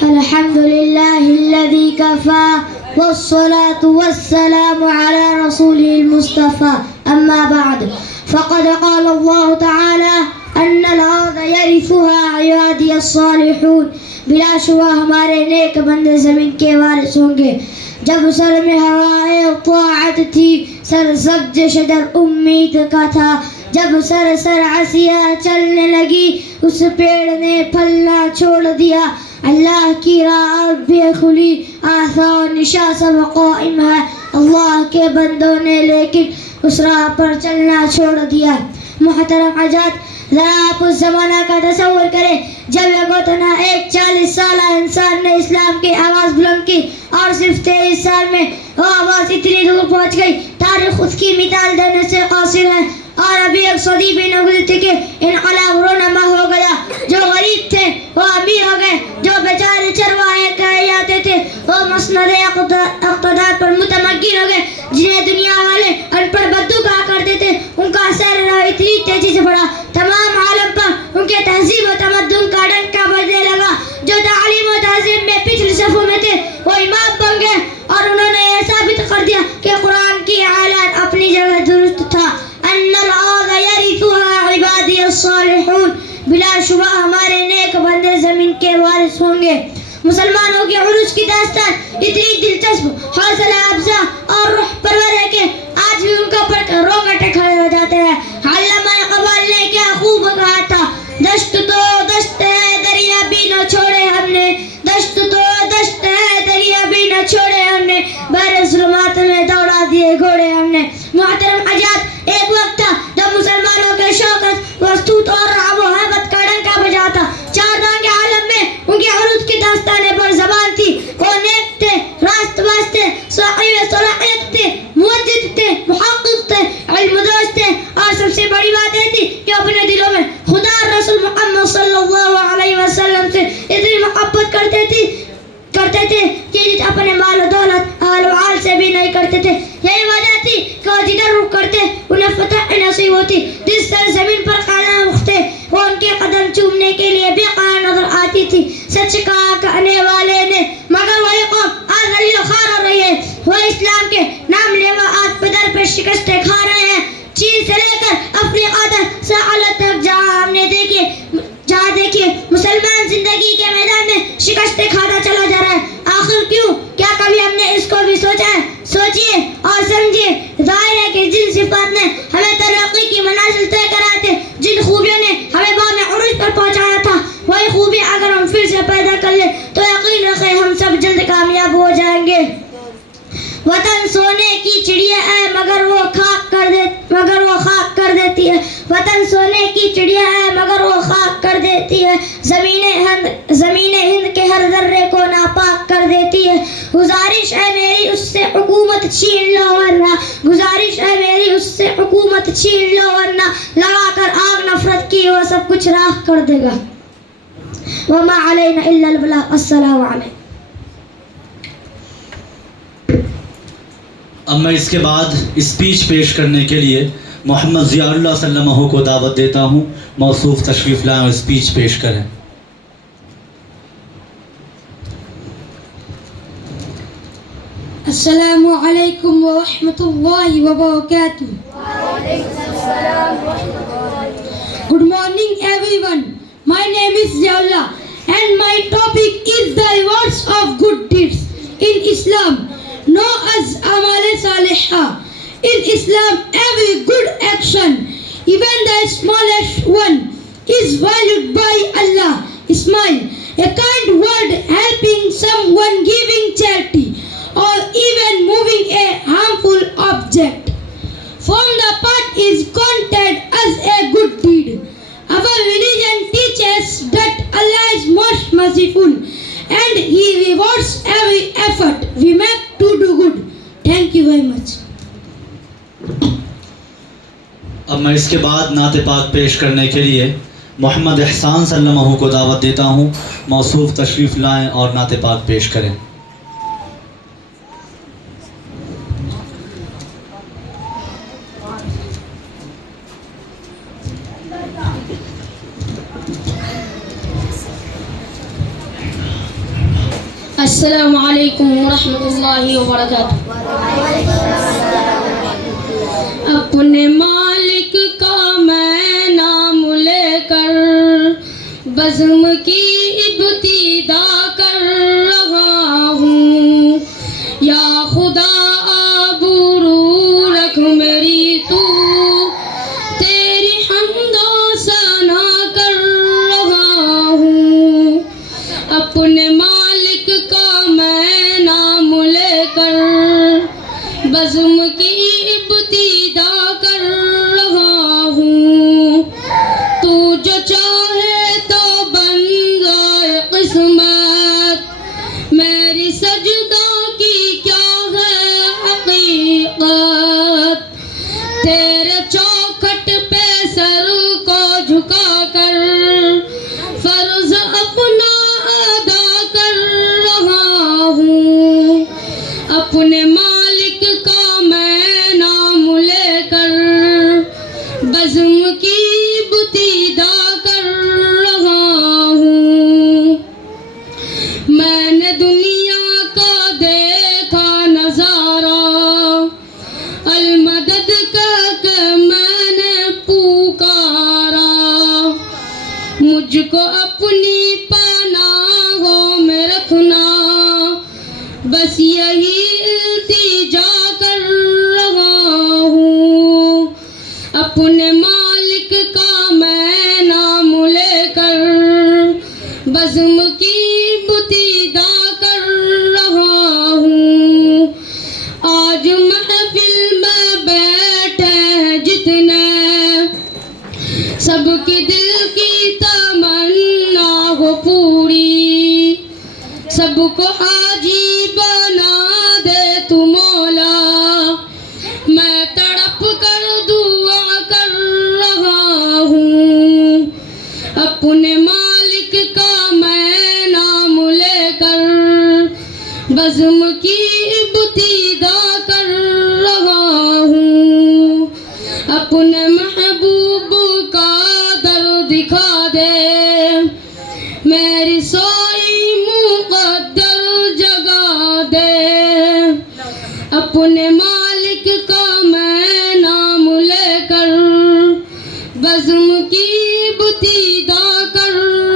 अल्हम्दुलिल्लाहिल्लज़ी कफ़ा वस्सलातु वस्सलामु अला रसूलिल मुस्तफ़ा, अम्मा बाद। फ़क़द क़ाल अल्लाहु तआला अन्नल अर्ज़ यरिथुहा इबादियस सालिहून। बिला शुबा हमारे नेक बंदे ज़मीन के वारिस होंगे। जब सर में हवाए ताअत थी, सर सब्ज शजर उम्मीद का था। जब सर आसिया चलने लगी, उस पेड़ ने फलना छोड़ दिया। अल्लाह की राह भी खुली, आसार निशा सब कायम है। अल्लाह के बंदों ने लेकिन उस राह पर चलना छोड़ दिया। मुहतरम हज़रात, ज़रा आप उस ज़माना का तसव्वुर करें जब यकतना एक 40 साला इंसान ने इस्लाम की आवाज़ बुलंद की और सिर्फ 23 साल में वो आवाज़ इतनी दूर पहुँच गई, तारीख़ उसकी मिसाल देने से कासिर है। और अभी एक सदी भी न गुज़री थी कि इनक़लाब रोनमा हो गया। जो गरीब थे वो अमीर हो गए, जो बेचारे चरवाहे कहे जाते थे वो मसनद इक़्तिदार पर मुतमक्किन हो गए। जिन्हें दुनिया वाले अनपढ़ बद्दू कहा करते थे, उनका असर इतनी तेजी से बढ़ा, तमाम आलम पर उनके तहजीब और तमद्दुन का डंका बजने लगा। जो तालीम और तहजीब में पिछले सफ़ों में थे वो इमाम बन गए और उन्होंने यह साबित कर दिया कि कुरान की आयत अपनी जगह दुरुस्त था। अन्नल अर्ज़ यरिथुहा इबादियस सालिहून। बिला शुबा हमारे नेक बंदे ज़मीन के वारिस होंगे। मुसलमानों के उरूज की दास्तान इतनी दिलचस्प, हौसला अफ़ज़ा और रूह परवर है कि आज भी उनको पढ़कर रोंगटे खड़े हो जाते हैं। अल्लामा इक़बाल ने क्या खूब कहा था, दश्त तो दश्त है दरिया भी न छोड़े हमने, दश्त तो दश्त है दरिया भी न छोड़े हमने, बहरे ज़ुल्मात में दौड़ा दिए घोड़े हमने। मुहतरम हज़रात, एक वक्त था जब मुसलमानों के शौकत, वस्तूत और आबो हैबत का डंका बजा था। चार दांगे आलम में उनके उरूज की दास्तानें पर ज़बान थी। वो नेक थे, रास्तबाज़ थे, साहिब सलाहियत थे, मुवज्जिद थे, मुहक़्क़िक़ थे, इल्मुदोज़ थे और सबसे बड़ी बात यह थी कि अपने दिलों में खुदा रसूल मोहम्मद सल्लल्लाहु अलैहि वसल्लम से इतनी मोहब्बत करते थे कि अपने माल दौलत आल वाल से भी नहीं करते थे। यही वजह थी कि वो जिधर रुख करते उन्हें फतह नसीब होती। जिस सरज़मीन पर कायम थे वो उनके कदम चूमने के लिए बेकार नजर आती थी। सच कहा कहने वाले ने, मगर वही कौम आज ज़लील ख़ार हो रही है। वो इस्लाम के नाम लेवा आज पदर पे शिकस्तें खा रहे हैं। चीन से लेकर अफ्रीका तक सहालत तक जहाँ देखिए मुसलमान जिंदगी के मैदान में शिकस्तें खाता चला जा रहा है। आखिर क्यों? क्या कभी हमने इसको भी सोचा है? सोचिए और समझिए। जाहिर है कि जिन सिफात ने हमें तरक्की की मनाजिल तय कराए थे, जिन खूबियों ने हमें बाम उरूज पर पहुंचाया था, वही खूबी अगर हम फिर से पैदा कर ले तो यकीन रखें हम सब जल्द कामयाब हो जाएंगे। वतन सोने की चिड़िया है मगर वो खाक कर देती है, ज़मीने हिंद के हर जर्रे को नापाक कर देती है। गुजारिश है मेरी उससे हुकूमत छीन लो वरना, गुजारिश है मेरी उससे हुकूमत छीन लो वरना, लगा कर आग नफरत की वो सब कुछ राख कर देगा। वमा अलैना इल्ला अल बलाग। अस्सलामु अलैकुम। अब मैं इसके बाद स्पीच पेश करने के लिए मोहम्मद ज़ियाउल्लाह सल्लल्लाहु को दावत देता हूँ, मौसूफ तशरीफ़ लाएं और स्पीच पेश करें। अस्सलामु अलैकुम व रहमतुल्लाहि व बरकातुहू। Good morning everyone. My name is Ziaullah and my topic is the rewards of good deeds in Islam, known as Amal Salihah. In Islam, every good action, even the smallest one, is valued by Allah. Smile, a kind word helping someone, giving charity, or even moving a harmful object from the path is counted as a good deed. Our religion teaches that Allah is most merciful and He rewards every effort we make to do good. Thank you very much. अब मैं इसके बाद नात पाक पेश करने के लिए मोहम्मद एहसान सल्लल्लाहु को दावत देता हूँ, मौसूफ तशरीफ़ लाएं और नात पाक पेश करें। अस्सलामु अलैकुम व रहमतुल्लाहि व बरकातुहू। अपने मालिक का मैं नाम लेकर बज़्म की इब्तिदा कर रहा हूँ। या खुदा आबरू रख मेरी तू, तेरी हम्दो सना कर रहा हूँ। अपने मालिक का मैं नाम लेकर बज़्म की इब्तिदा कर रहा हूँ। तू जो चाहे तो बन जाए किस्मत, मेरी सजदा की क्या है हकीकत। तेरे चौखट पे सर को झुका कर फर्ज अपना अदा कर रहा हूँ। अपने मालिक का मैं नाम लेकर बज़्म की इब्तिदा कर रहा हूँ। मैंने दुनिया का देखा नजारा, अलमदद करके मैंने पुकारा। मुझको अपनी पनाहों में रखना, बस यही इल्तिजा कर रहा हूँ। अपने मालिक का मैं नाम लेकर बज़्म की इब्तिदा कर रहा हूँ। आज महफिल में बैठे हैं जितने, सबकी दिल की तमन्ना हो पूरी, सबको हाजी बना दे तू मौला। मैं तड़प कर दुआ कर रहा हूँ। अपने मालिक का मैं नाम लेकर बज़्म की इब्तिदा कर रहा हूँ। अपने महबूब का दर दिखा दे, मेरी सोई मुक़द्दर जगा दे। अपने मालिक का मैं नाम लेकर बज़्म की इब्तिदा कर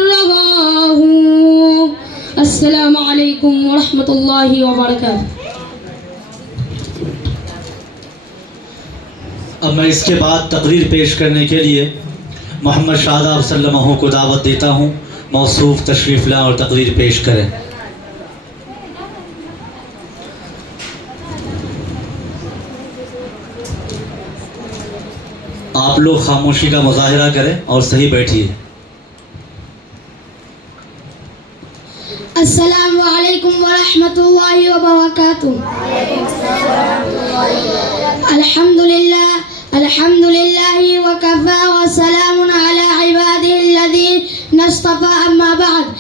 रहा हूँ। अस्सलामु अलैकुम व रहमतुल्लाहि व बरकातुहू। अब मैं इसके बाद तकरीर पेश करने के लिए मोहम्मद शादाब सल्लल्लाहु को दावत देता हूँ, मौसूफ तशरीफ़ लाएं और तकरीर पेश करें। आप लोग खामोशी का मुजाहिरा करें और सही बैठिए। अस्सलामु अलैकुम व रहमतुल्लाहि व बरकातुहू। अल्हम्दुलिल्लाहि व कफ़ा व सलामुन अला इबादिहिल्लज़ीना इस्तफ़ा, अम्मा बाद।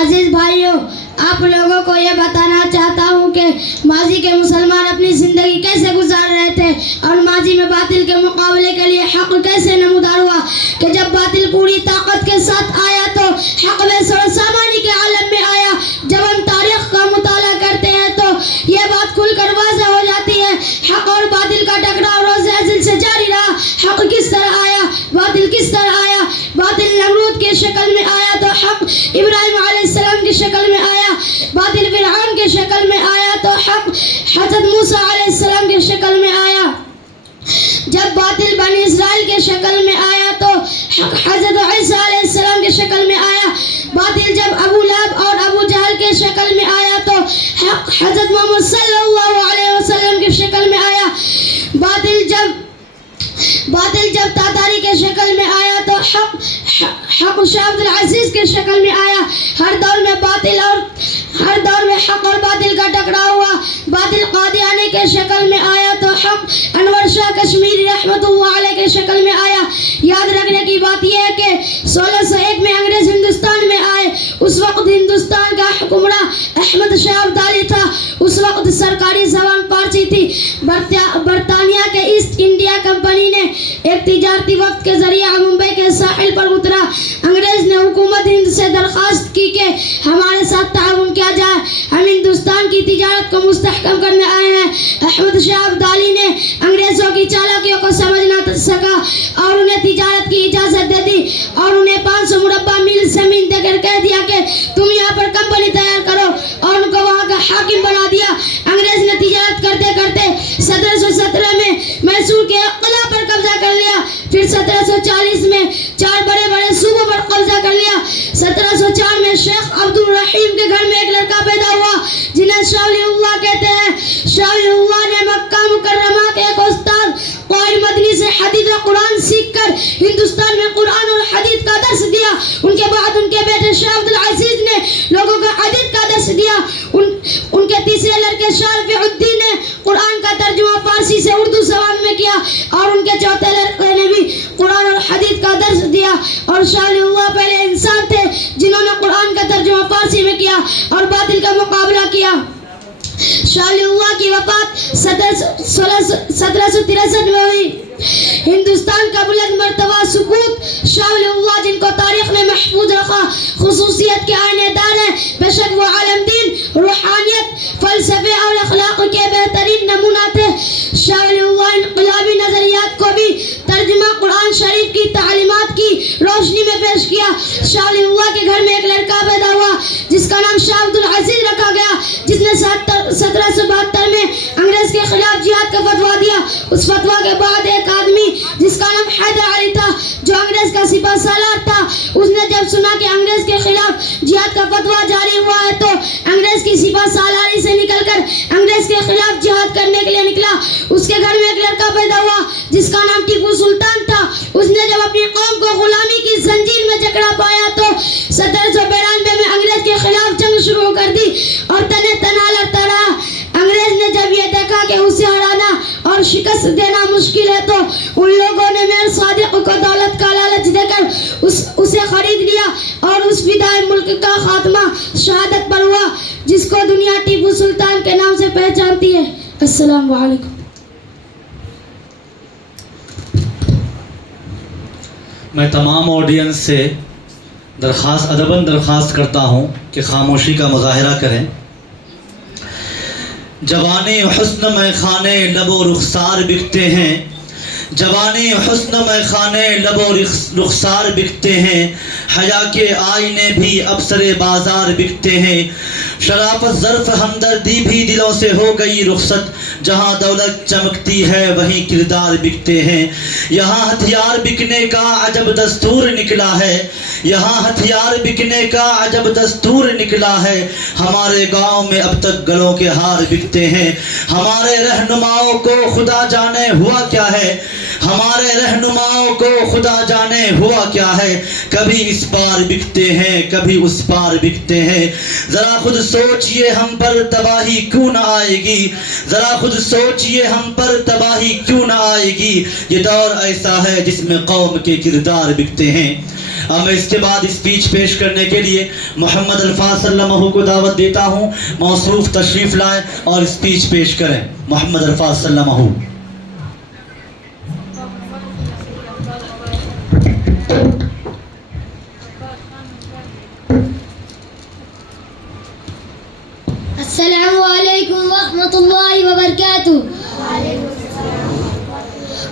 अजीज भाइयों, आप लोगों को ये बताना चाहता हूँ कि माजी के मुसलमान अपनी ज़िंदगी कैसे गुजार रहे थे और माजी में बातिल के मुकाबले के लिए हक़ कैसे नमूदार हुआ कि जब बातिल पूरी ताकत के साथ आया तो हक़ में सामानी के आलम में आया। जब हम तारीख़ का मुताला करते हैं तो ये बात खुलकर वाज़ेह हो जाती है। हक़ और बातिल का टकराव रोज़े अज़ल से जारी रहा। हक़ किस तरह आया, बातिल किस तरह आया। बातिल नमरूद की शक्ल में आया तो हक़ इब्राहिम अलैहिस्सलाम की शक्ल में आया। बातिल फिरऔन की शक्ल में आया तो हक़ हज़रत मूसा अलैहिस्सलाम की शक्ल में आया। जब बातिल बनी इस्राइल के शक्ल में आया तो हक़ हज़रत ईसा अलैहिस्सलाम की शक्ल में आया। बातिल जब अबू लहब और अबू जहल के शक्ल में आया तो हक़ हज़रत मोहम्मद सल्लल्लाहु अलैहि वसल्लम की शक्ल में आया। बातिल जब तातारी के शक्ल में आया तो हक़ शाह अब्दुल अजीज के शक्ल में आया। हर दौर में हक़ और बातिल का टकराव हुआ। बातिल कादियानी के शक्ल में आया तो हक़ अनवर शाह कश्मीरी रहमतुल्लाह अलैह के शक्ल में आया। याद रखने की बात यह है कि 1601 में अंग्रेज हिंदुस्तान में आए। उस वक्त हिंदुस्तान का हुक्मरान अहमद शाह अब्दाली था। उस वक्त सरकारी ज़बान फारसी थी। बरतानिया के ईस्ट इंडिया कंपनी ने एक तिजारती वक्त के जरिए मुंबई के साहिल पर उतरा। अंग्रेज ने हुकूमत हिंद से दरख्वास्त की कि हमारे साथ ताउन किया जाए, हम हिंदुस्तान की तिजारत को मुस्तहकम करने आए हैं। अहमद शाह अब्दाली ने अंग्रेजों की चालाकियों को समझ न सका और उन्हें तिजारत की इजाज़त दे दी और उन्हें 500 मुरब्बा मील ज़मीन देकर कह दिया कि तुम यहाँ पर कंपनी तैयार करो और उनको वहाँ का हाकिम बना दिया। अंग्रेज ने तिजारत करते करते 1717 में मैसूर के किला पर कब्जा कर लिया। फिर 1740 में 4 बड़े बड़े सूबों पर कब्जा कर लिया। 1704 में शेख अब्दुल रहीम के घर में एक लड़का पैदा हुआ जिन्हें शाह-उल-उल्लाह कहते हैं। शाह-उल-उल्लाह ने मक्का मुकर्रमा के एक उस्ताद क़ाइद मदनी से हदीस व कुरान सीखकर हिंदुस्तान में कुरान और हदीस का दर्स दिया। उनके बाद उनके बेटे शाह अब्दुल अजीज ने लोगों को हदीस का दर्स दिया। उनके तीसरे लड़के शाह रफ़ीउद्दीन ने कुरान का तर्जुमा फारसी से उर्दू ज़बान में किया और उनके चौथे लड़के ने भी कुरान और हदीस का दर्स दिया। और शाह-उल-उल्लाह पहले इंसान थे जिन्होंने कुरान का तर्जुमा फारसी में किया और बातिल का मुकाबला किया। शाह-उल-उल्लाह की वफ़ात 1763 में हुई। हिंदुस्तान का बुलंद मर्तबा सुकूत शाह-उल-उल्लाह जिनको तारीख़ ने महफूज रखा, खुसूसियत के आईनेदार हैं। बेशक वो आलमदीन, रूहानियत, फ़लसफ़े और अखलाक के बेहतरीन नमूना थे। शाह-उल-उल्लाह इनक़लाबी नज़रियात को भी तर्जुमा कुरान शरीफ की तालीमात की रोशनी में पेश किया। शाह-उल-उल्लाह के घर में एक लड़का पैदा हुआ जिसका नाम शाह अब्दुल अजीज रखा गया, जिसने 1772 में अंग्रेज के खिलाफ जिहाद का फतवा दिया। उस फतवा के बाद एक आदमी जिसका नाम हैदर अली था, जो अंग्रेज का सिपह सालार था, उसने जब सुना कि अंग्रेज के खिलाफ जिहाद का फतवा जारी हुआ है तो अंग्रेज की सिपह सालारी से निकलकर अंग्रेज के खिलाफ जिहाद करने के लिए निकला। उसके घर में एक लड़का पैदा हुआ जिसका नाम टीपू सुल्तान था। उसने जब अपनी कौम को गुलामी की जंजीर में जकड़ा पाया तो 1792 में अंग्रेज के खिलाफ जंग शुरू कर दी और तने तना लड़ता रहा। अंग्रेज ने जब ये देखा कि उसे हराना और शिकस्त देना मुश्किल है तो उन लोगों ने मेरे सादिक को दौलत का लालच देकर उसे खरीद लिया और उस फिदाए मुल्क का खात्मा शहादत पर हुआ जिसको दुनिया टीपू सुल्तान के नाम से पहचानती है। अस्सलाम वालेकुम। मैं तमाम ऑडियंस से अदबन दरख्वास्त करता हूँ कि खामोशी का मुजाहिरा करें। जवाने हुस्न में खाने लबो रुखसार बिकते हैं, जवाने हुस्न में खाने लबो रुखसार बिकते हैं, हया के आईने भी अफसरे बाजार बिकते हैं। शराफत ज़र्फ़ हमदर्दी भी दिलों से हो गई रुखसत, जहाँ दौलत चमकती है वहीं किरदार बिकते हैं। यहाँ हथियार बिकने का अजब दस्तूर निकला है, यहाँ हथियार बिकने का अजब दस्तूर निकला है। हमारे गांव में अब तक गलों के हार बिकते हैं, हमारे रहनुमाओं को खुदा जाने हुआ क्या है। हमारे रहनुमाओं को खुदा जाने हुआ क्या है, कभी इस पार बिकते हैं कभी उस पार बिकते हैं। ज़रा खुद सोचिए हम पर तबाही क्यों ना आएगी, ज़रा खुद सोचिए हम पर तबाही क्यों ना आएगी। ये दौर ऐसा है जिसमें कौम के किरदार बिकते हैं। अब मैं इसके बाद स्पीच पेश करने के लिए मोहम्मद अल्फाज सल्लल्लाहु को दावत देता हूँ, मौसूफ तशरीफ़ लाएँ और स्पीच पेश करें। मोहम्मद अल्फाज सल्लल्लाहु। अस्सलामु अलैकुम व रहमतुल्लाहि व बरकातुहू।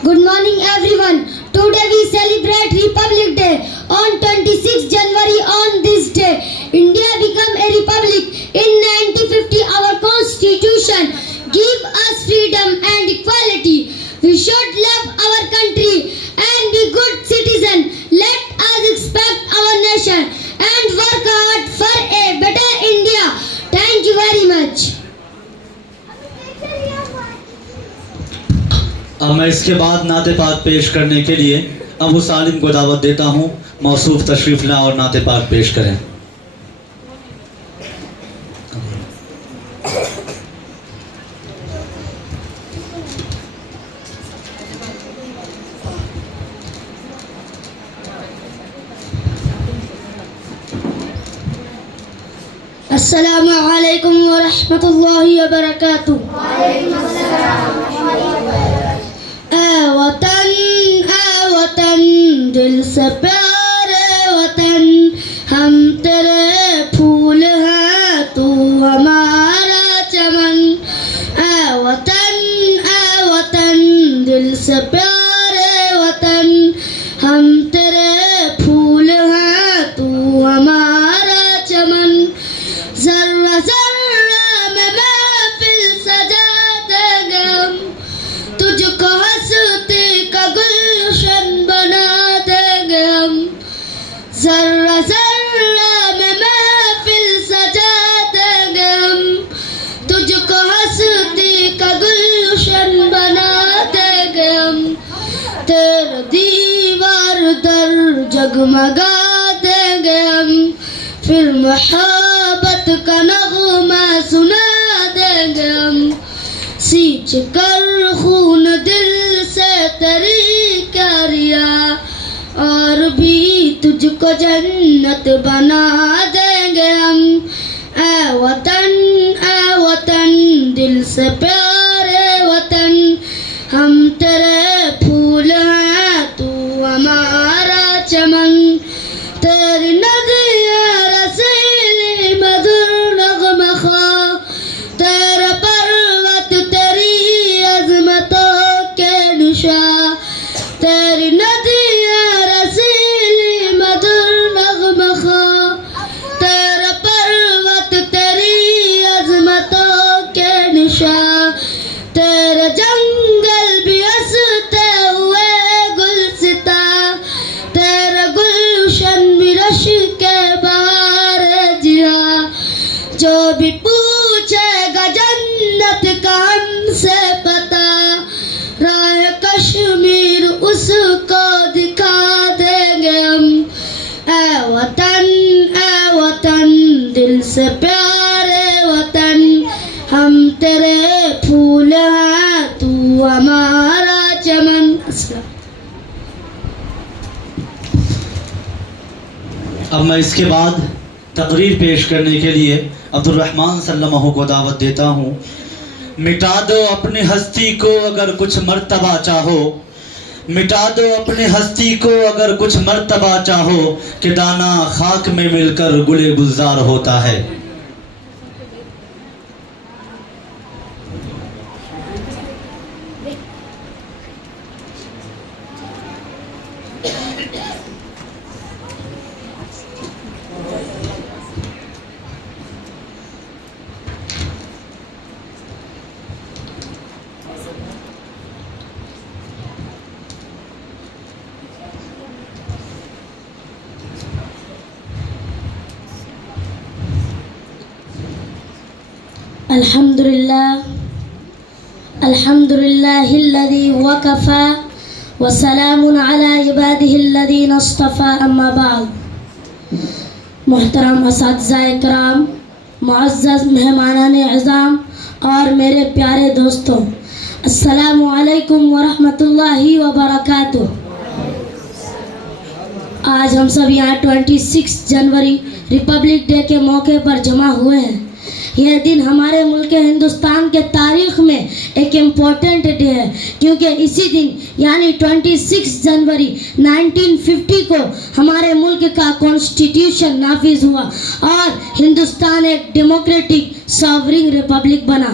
Good morning everyone. Today we celebrate Republic Day on 26 January. On this day, India became a republic. In 1950, our constitution gave us freedom and equality. We should love our country and be good citizen. Let us respect our nation and work hard for a better India. Thank you very much. अब मैं इसके बाद नाते पाक पेश करने के लिए अबू सालिम को दावत देता हूँ, मौसूफ तशरीफ़ लाएं और नाते पाक पेश करें। अस्सलामु अलैकुम व रहमतुल्लाहि व बरकातुहू। वतन दिल से प्यारे वतन, हम तेरे फूल हैं तू हमारा चमन। वतन दिल से प्यारे वतन, हम तेरे फूल हैं तू हमारा चमन। जर्रा जर्रा में महफिल सजा देंगे हम, तुझको हंसते का गुलशन बना देंगे हम। जर्रा जर्रा में महफिल सजा देंगे हम, तुझको हंसते का गुलशन बना देंगे हम। तेरे दीवार दर जगमगा देंगे हम, फिर मोहब्बत का नगमा सुना देंगे हम। सींच कर खून दिल से तेरी क्यारिया, और भी तुझको जन्नत बना देंगे हम। ऐ वतन दिल से प्यारे वतन, हम तेरे फूल हैं तू हमारा चमन। तेरी नदियाँ रसीली मधुर नग़्मा ख़्वा, तेरा पर्वत तेरी अज़मतों के निशा। तेरी नदियाँ रसीली मधुर नग़्मा ख़्वा, तेरा पर्वत तेरी अज़मतों के निशा। तेरे जंगल भी हंसते हुए गुलसिता, तेरा गुलशन भी रश के बाहर जिया। जो भी पूछेगा जन्नत का हमसे पता, राह कश्मीर उसको दिखा देंगे हम। ऐ वतन दिल से प्यारे वतन, हम तेरे फूल हैं तू हमारा चमन। अब मैं इसके बाद तकरीर पेश करने के लिए अब्दुल रहमान सल्लल्लाहु को दावत देता हूँ। मिटा दो अपनी हस्ती को अगर कुछ मर्तबा चाहो, मिटा दो अपनी हस्ती को अगर कुछ मर्तबा चाहो, कि दाना खाक में मिलकर गुले गुलजार होता है। अल्हम्दुलिल्लाह अल्हम्दुलिल्लाहिल्लज़ी वकफ़ा वसलामुन अला इबादिहिल्लज़ीना इस्तफ़ा अम्मा बाद। मोहतरम असातिज़ा इकराम, मुअज़्ज़ज़ मेहमानान इज़ाम और मेरे प्यारे दोस्तों, अस्सलामु अलैकुम व रहमतुल्लाहि व बरकातुहू। आज हम सब यहाँ 26 जनवरी रिपब्लिक डे के मौके पर जमा हुए हैं। यह दिन हमारे मुल्क हिंदुस्तान के तारीख़ में एक इम्पोर्टेंट डे है, क्योंकि इसी दिन यानी 26 जनवरी 1950 को हमारे मुल्क का कॉन्स्टिट्यूशन नाफिज हुआ और हिंदुस्तान एक डेमोक्रेटिक सॉवरिन रिपब्लिक बना।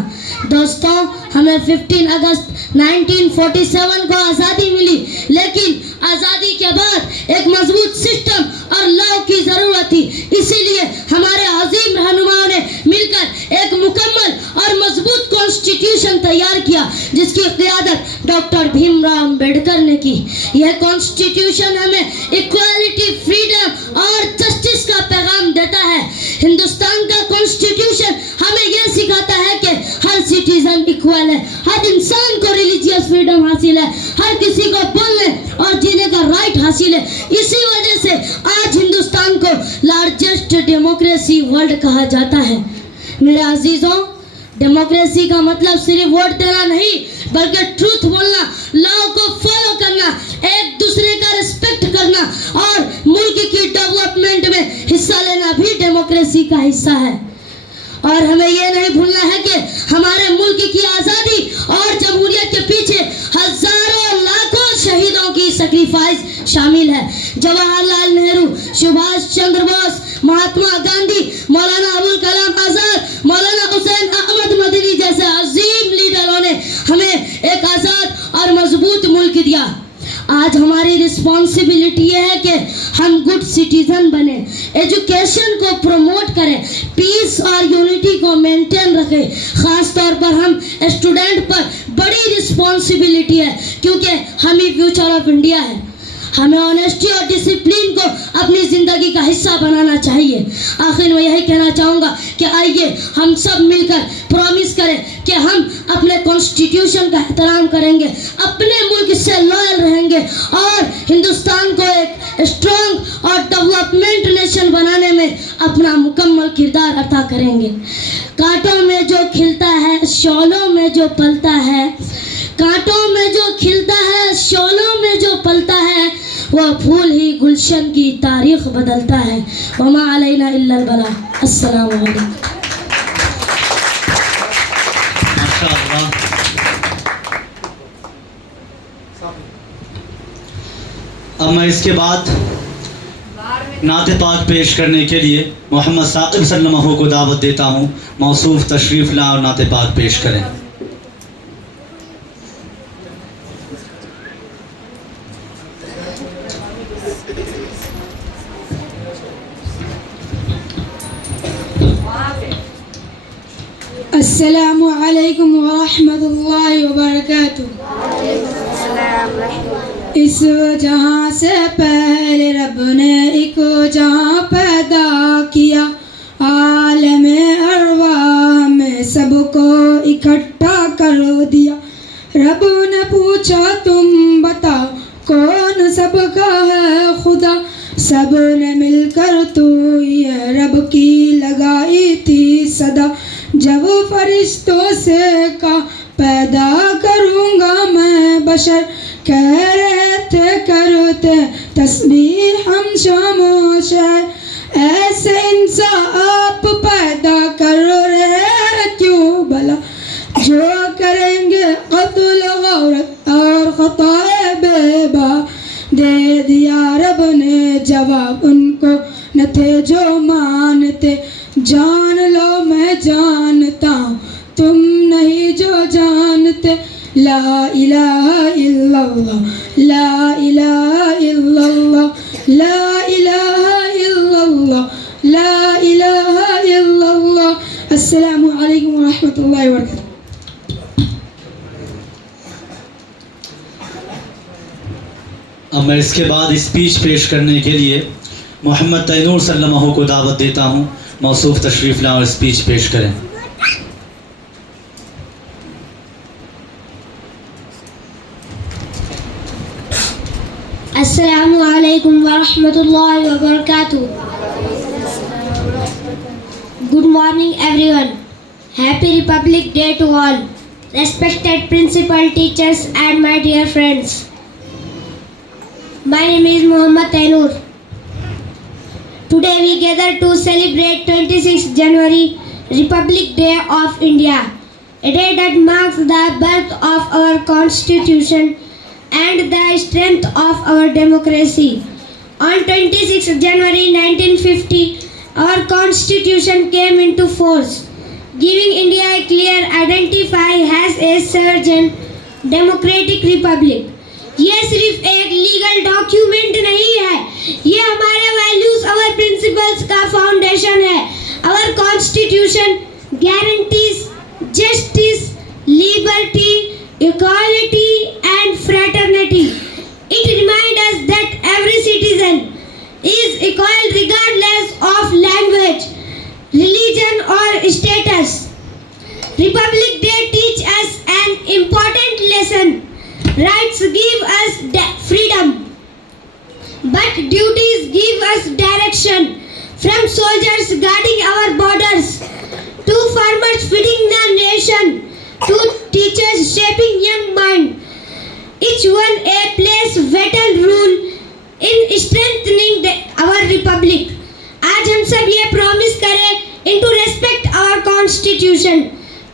दोस्तों, हमें 15 अगस्त 1947 को आज़ादी मिली, लेकिन आज़ादी के बाद एक मजबूत सिस्टम और लॉ की ज़रूरत थी। इसीलिए हमारे अजीम रहनुमाओं ने मिलकर एक मुकम्मल और मजबूत कॉन्स्टिट्यूशन तैयार किया, जिसकी क़ियादत डॉक्टर भीमराव अम्बेडकर ने की। यह कॉन्स्टिट्यूशन हमें इक्वालिटी, फ्रीडम और जस्टिस का पैगाम देता है। हिंदुस्तान का कॉन्स्टिट्यूशन हमें यह सिखाता है कि हर सिटीजन इक्वल है, हर इंसान को रिलीजियस फ्रीडम हासिल है, हर किसी को बोलने और जीने का राइट हासिल है। इसी वजह से आज हिंदुस्तान को लार्जेस्ट डेमोक्रेसी वर्ल्ड कहा जाता है। मेरे अजीजों, डेमोक्रेसी का मतलब सिर्फ वोट देना नहीं, बल्कि ट्रूथ बोलना, लॉ को फॉलो करना, एक दूसरे का रिस्पेक्ट करना और मुल्क की डेवलपमेंट में हिस्सा लेना भी डेमोक्रेसी का हिस्सा है। और हमें यह नहीं भूलना है कि हमारे मुल्क की आज़ादी और जमहूरियत के पीछे हजारों लाखों शहीदों की सेक्रीफाइस शामिल है। जवाहरलाल नेहरू, सुभाष चंद्र बोस, महात्मा गांधी, मौलाना अबुल कलाम आज़ाद, मौलाना हुसैन अहमद मदनी जैसे अजीम लीडरों ने हमें एक आज़ाद और मजबूत मुल्क दिया। आज हमारी रिस्पॉन्सिबिलिटी ये है कि हम गुड सिटीजन बने, एजुकेशन को प्रमोट करें, पीस और यूनिटी को मेंटेन रखें। ख़ास तौर पर हम स्टूडेंट पर बड़ी रिस्पॉन्सिबिलिटी है, क्योंकि हम ही फ्यूचर ऑफ इंडिया है। हमें ऑनेस्टी और डिसिप्लिन को अपनी ज़िंदगी का हिस्सा बनाना चाहिए। आखिर में यही कहना चाहूँगा कि आइए हम सब मिलकर प्रॉमिस करें कि हम अपने कॉन्स्टिट्यूशन का एहतराम करेंगे, अपने मुल्क से लॉयल रहेंगे और हिंदुस्तान को एक स्ट्रॉन्ग और डेवलपमेंट नेशन बनाने में अपना मुकम्मल किरदार अदा करेंगे। कांटों में जो खिलता है, शोलों में जो पलता है, कांटों में जो खिलता है, शोलों में जो पलता है, वह फूल ही गुलशन की तारीख बदलता है। वमा अलैना इल्लल बलाग। अस्सलामु अलैकुम। माशाअल्लाह। अब मैं इसके बाद नाते पाक पेश करने के लिए मोहम्मद साकिब सल्लल्लाहु को दावत देता हूँ। मौसूफ तशरीफ़ ला और नाते पाक पेश करें। अस्सलामु अलैकुम व रहमतुल्लाहि व बरकातुहू। इस जहाँ से पहले रब ने एक जहाँ पैदा किया, आलम अरवाह में सबको इकट्ठा कर दिया। रब ने पूछा तुम बताओ कौन सबका है खुदा, सब ने मिलकर तो ये रब की लगाई थी सदा। जब फरिश्तों से का पैदा करूँगा मैं बशर, कह रहे थे करते तस्बीह हम शाम शहर। ऐसे इंसान आप पैदा कर रहे क्यों भला, जो करेंगे कत्ल औरत और खताए बेबा। दे दिया रब ने जवाब उनको न थे जो मानते, जान लो मैं जानता हूँ तुम नहीं जो जानते। ला इलाहा इल्लल्लाह, ला इलाहा इल्लल्लाह, ला इलाहा इल्लल्लाह, ला इलाहा इल्लल्लाह। अस्सलामु अलैकुम व रहमतुल्लाहि व बरकातुहू। अब मैं इसके बाद स्पीच पेश करने के लिए मोहम्मद तैनूर सल्लल्लाहु को दावत देता हूँ। मौसूफ तशरीफ़ ला और स्पीच पेश करें। Assalamu alaikum wa rahmatullahi wa barakatuh. Good morning everyone. Happy Republic Day to all. Respected principal, teachers and my dear friends. My name is Muhammad Tainur. Today we gather to celebrate 26th January, Republic Day of India, a day that marks the birth of our Constitution and the strength of our democracy. On 26th January 1950, our Constitution came into force, giving India a clear identity as a sovereign democratic republic. ये सिर्फ एक लीगल डॉक्यूमेंट नहीं है, ये हमारे वैल्यूज और प्रिंसिपल्स का फाउंडेशन है. Our Constitution guarantees justice, liberty, equality and fraternity. It reminds us that every citizen is equal regardless of language, religion or status. Republic Day teaches us an important lesson. Rights give us freedom, but duties give us direction. From soldiers guarding our borders, to farmers feeding the nation, to teachers shaping young mind, each one plays vital role in strengthening our republic. आज हम सब ये प्रॉमिस करें to respect our constitution,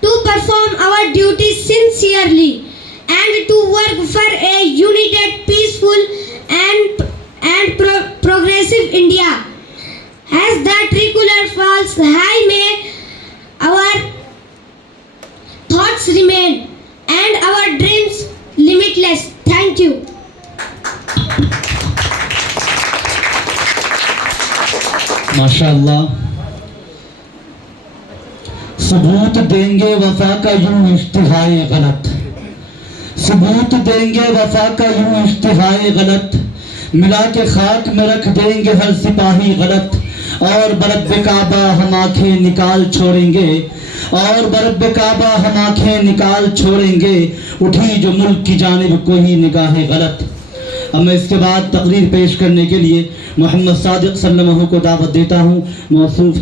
to perform our duties sincerely, and to work for a united, peaceful and progressive India. As the tricolor falls high, may our thoughts remain and our dreams limitless. Thank you. माशाअल्लाह. सबूत देंगे वफा का यूं इश्तिहाए गलत, सबूत देंगे वफा का यूं इश्तिहाए गलत, मिला के खाक में रख देंगे हर सिपाही गलत, और बरब्बे काबा हम आंखें निकाल छोड़ेंगे, और बरब्बे काबा हम आंखें निकाल छोड़ेंगे, उठी जो मुल्क की जानिब कोई निगाह गलत. अब मैं इसके बाद तकरीर पेश करने के लिए मोहम्मद सादिक सल्लल्लाहु को दावत देता हूँ. मौसूफ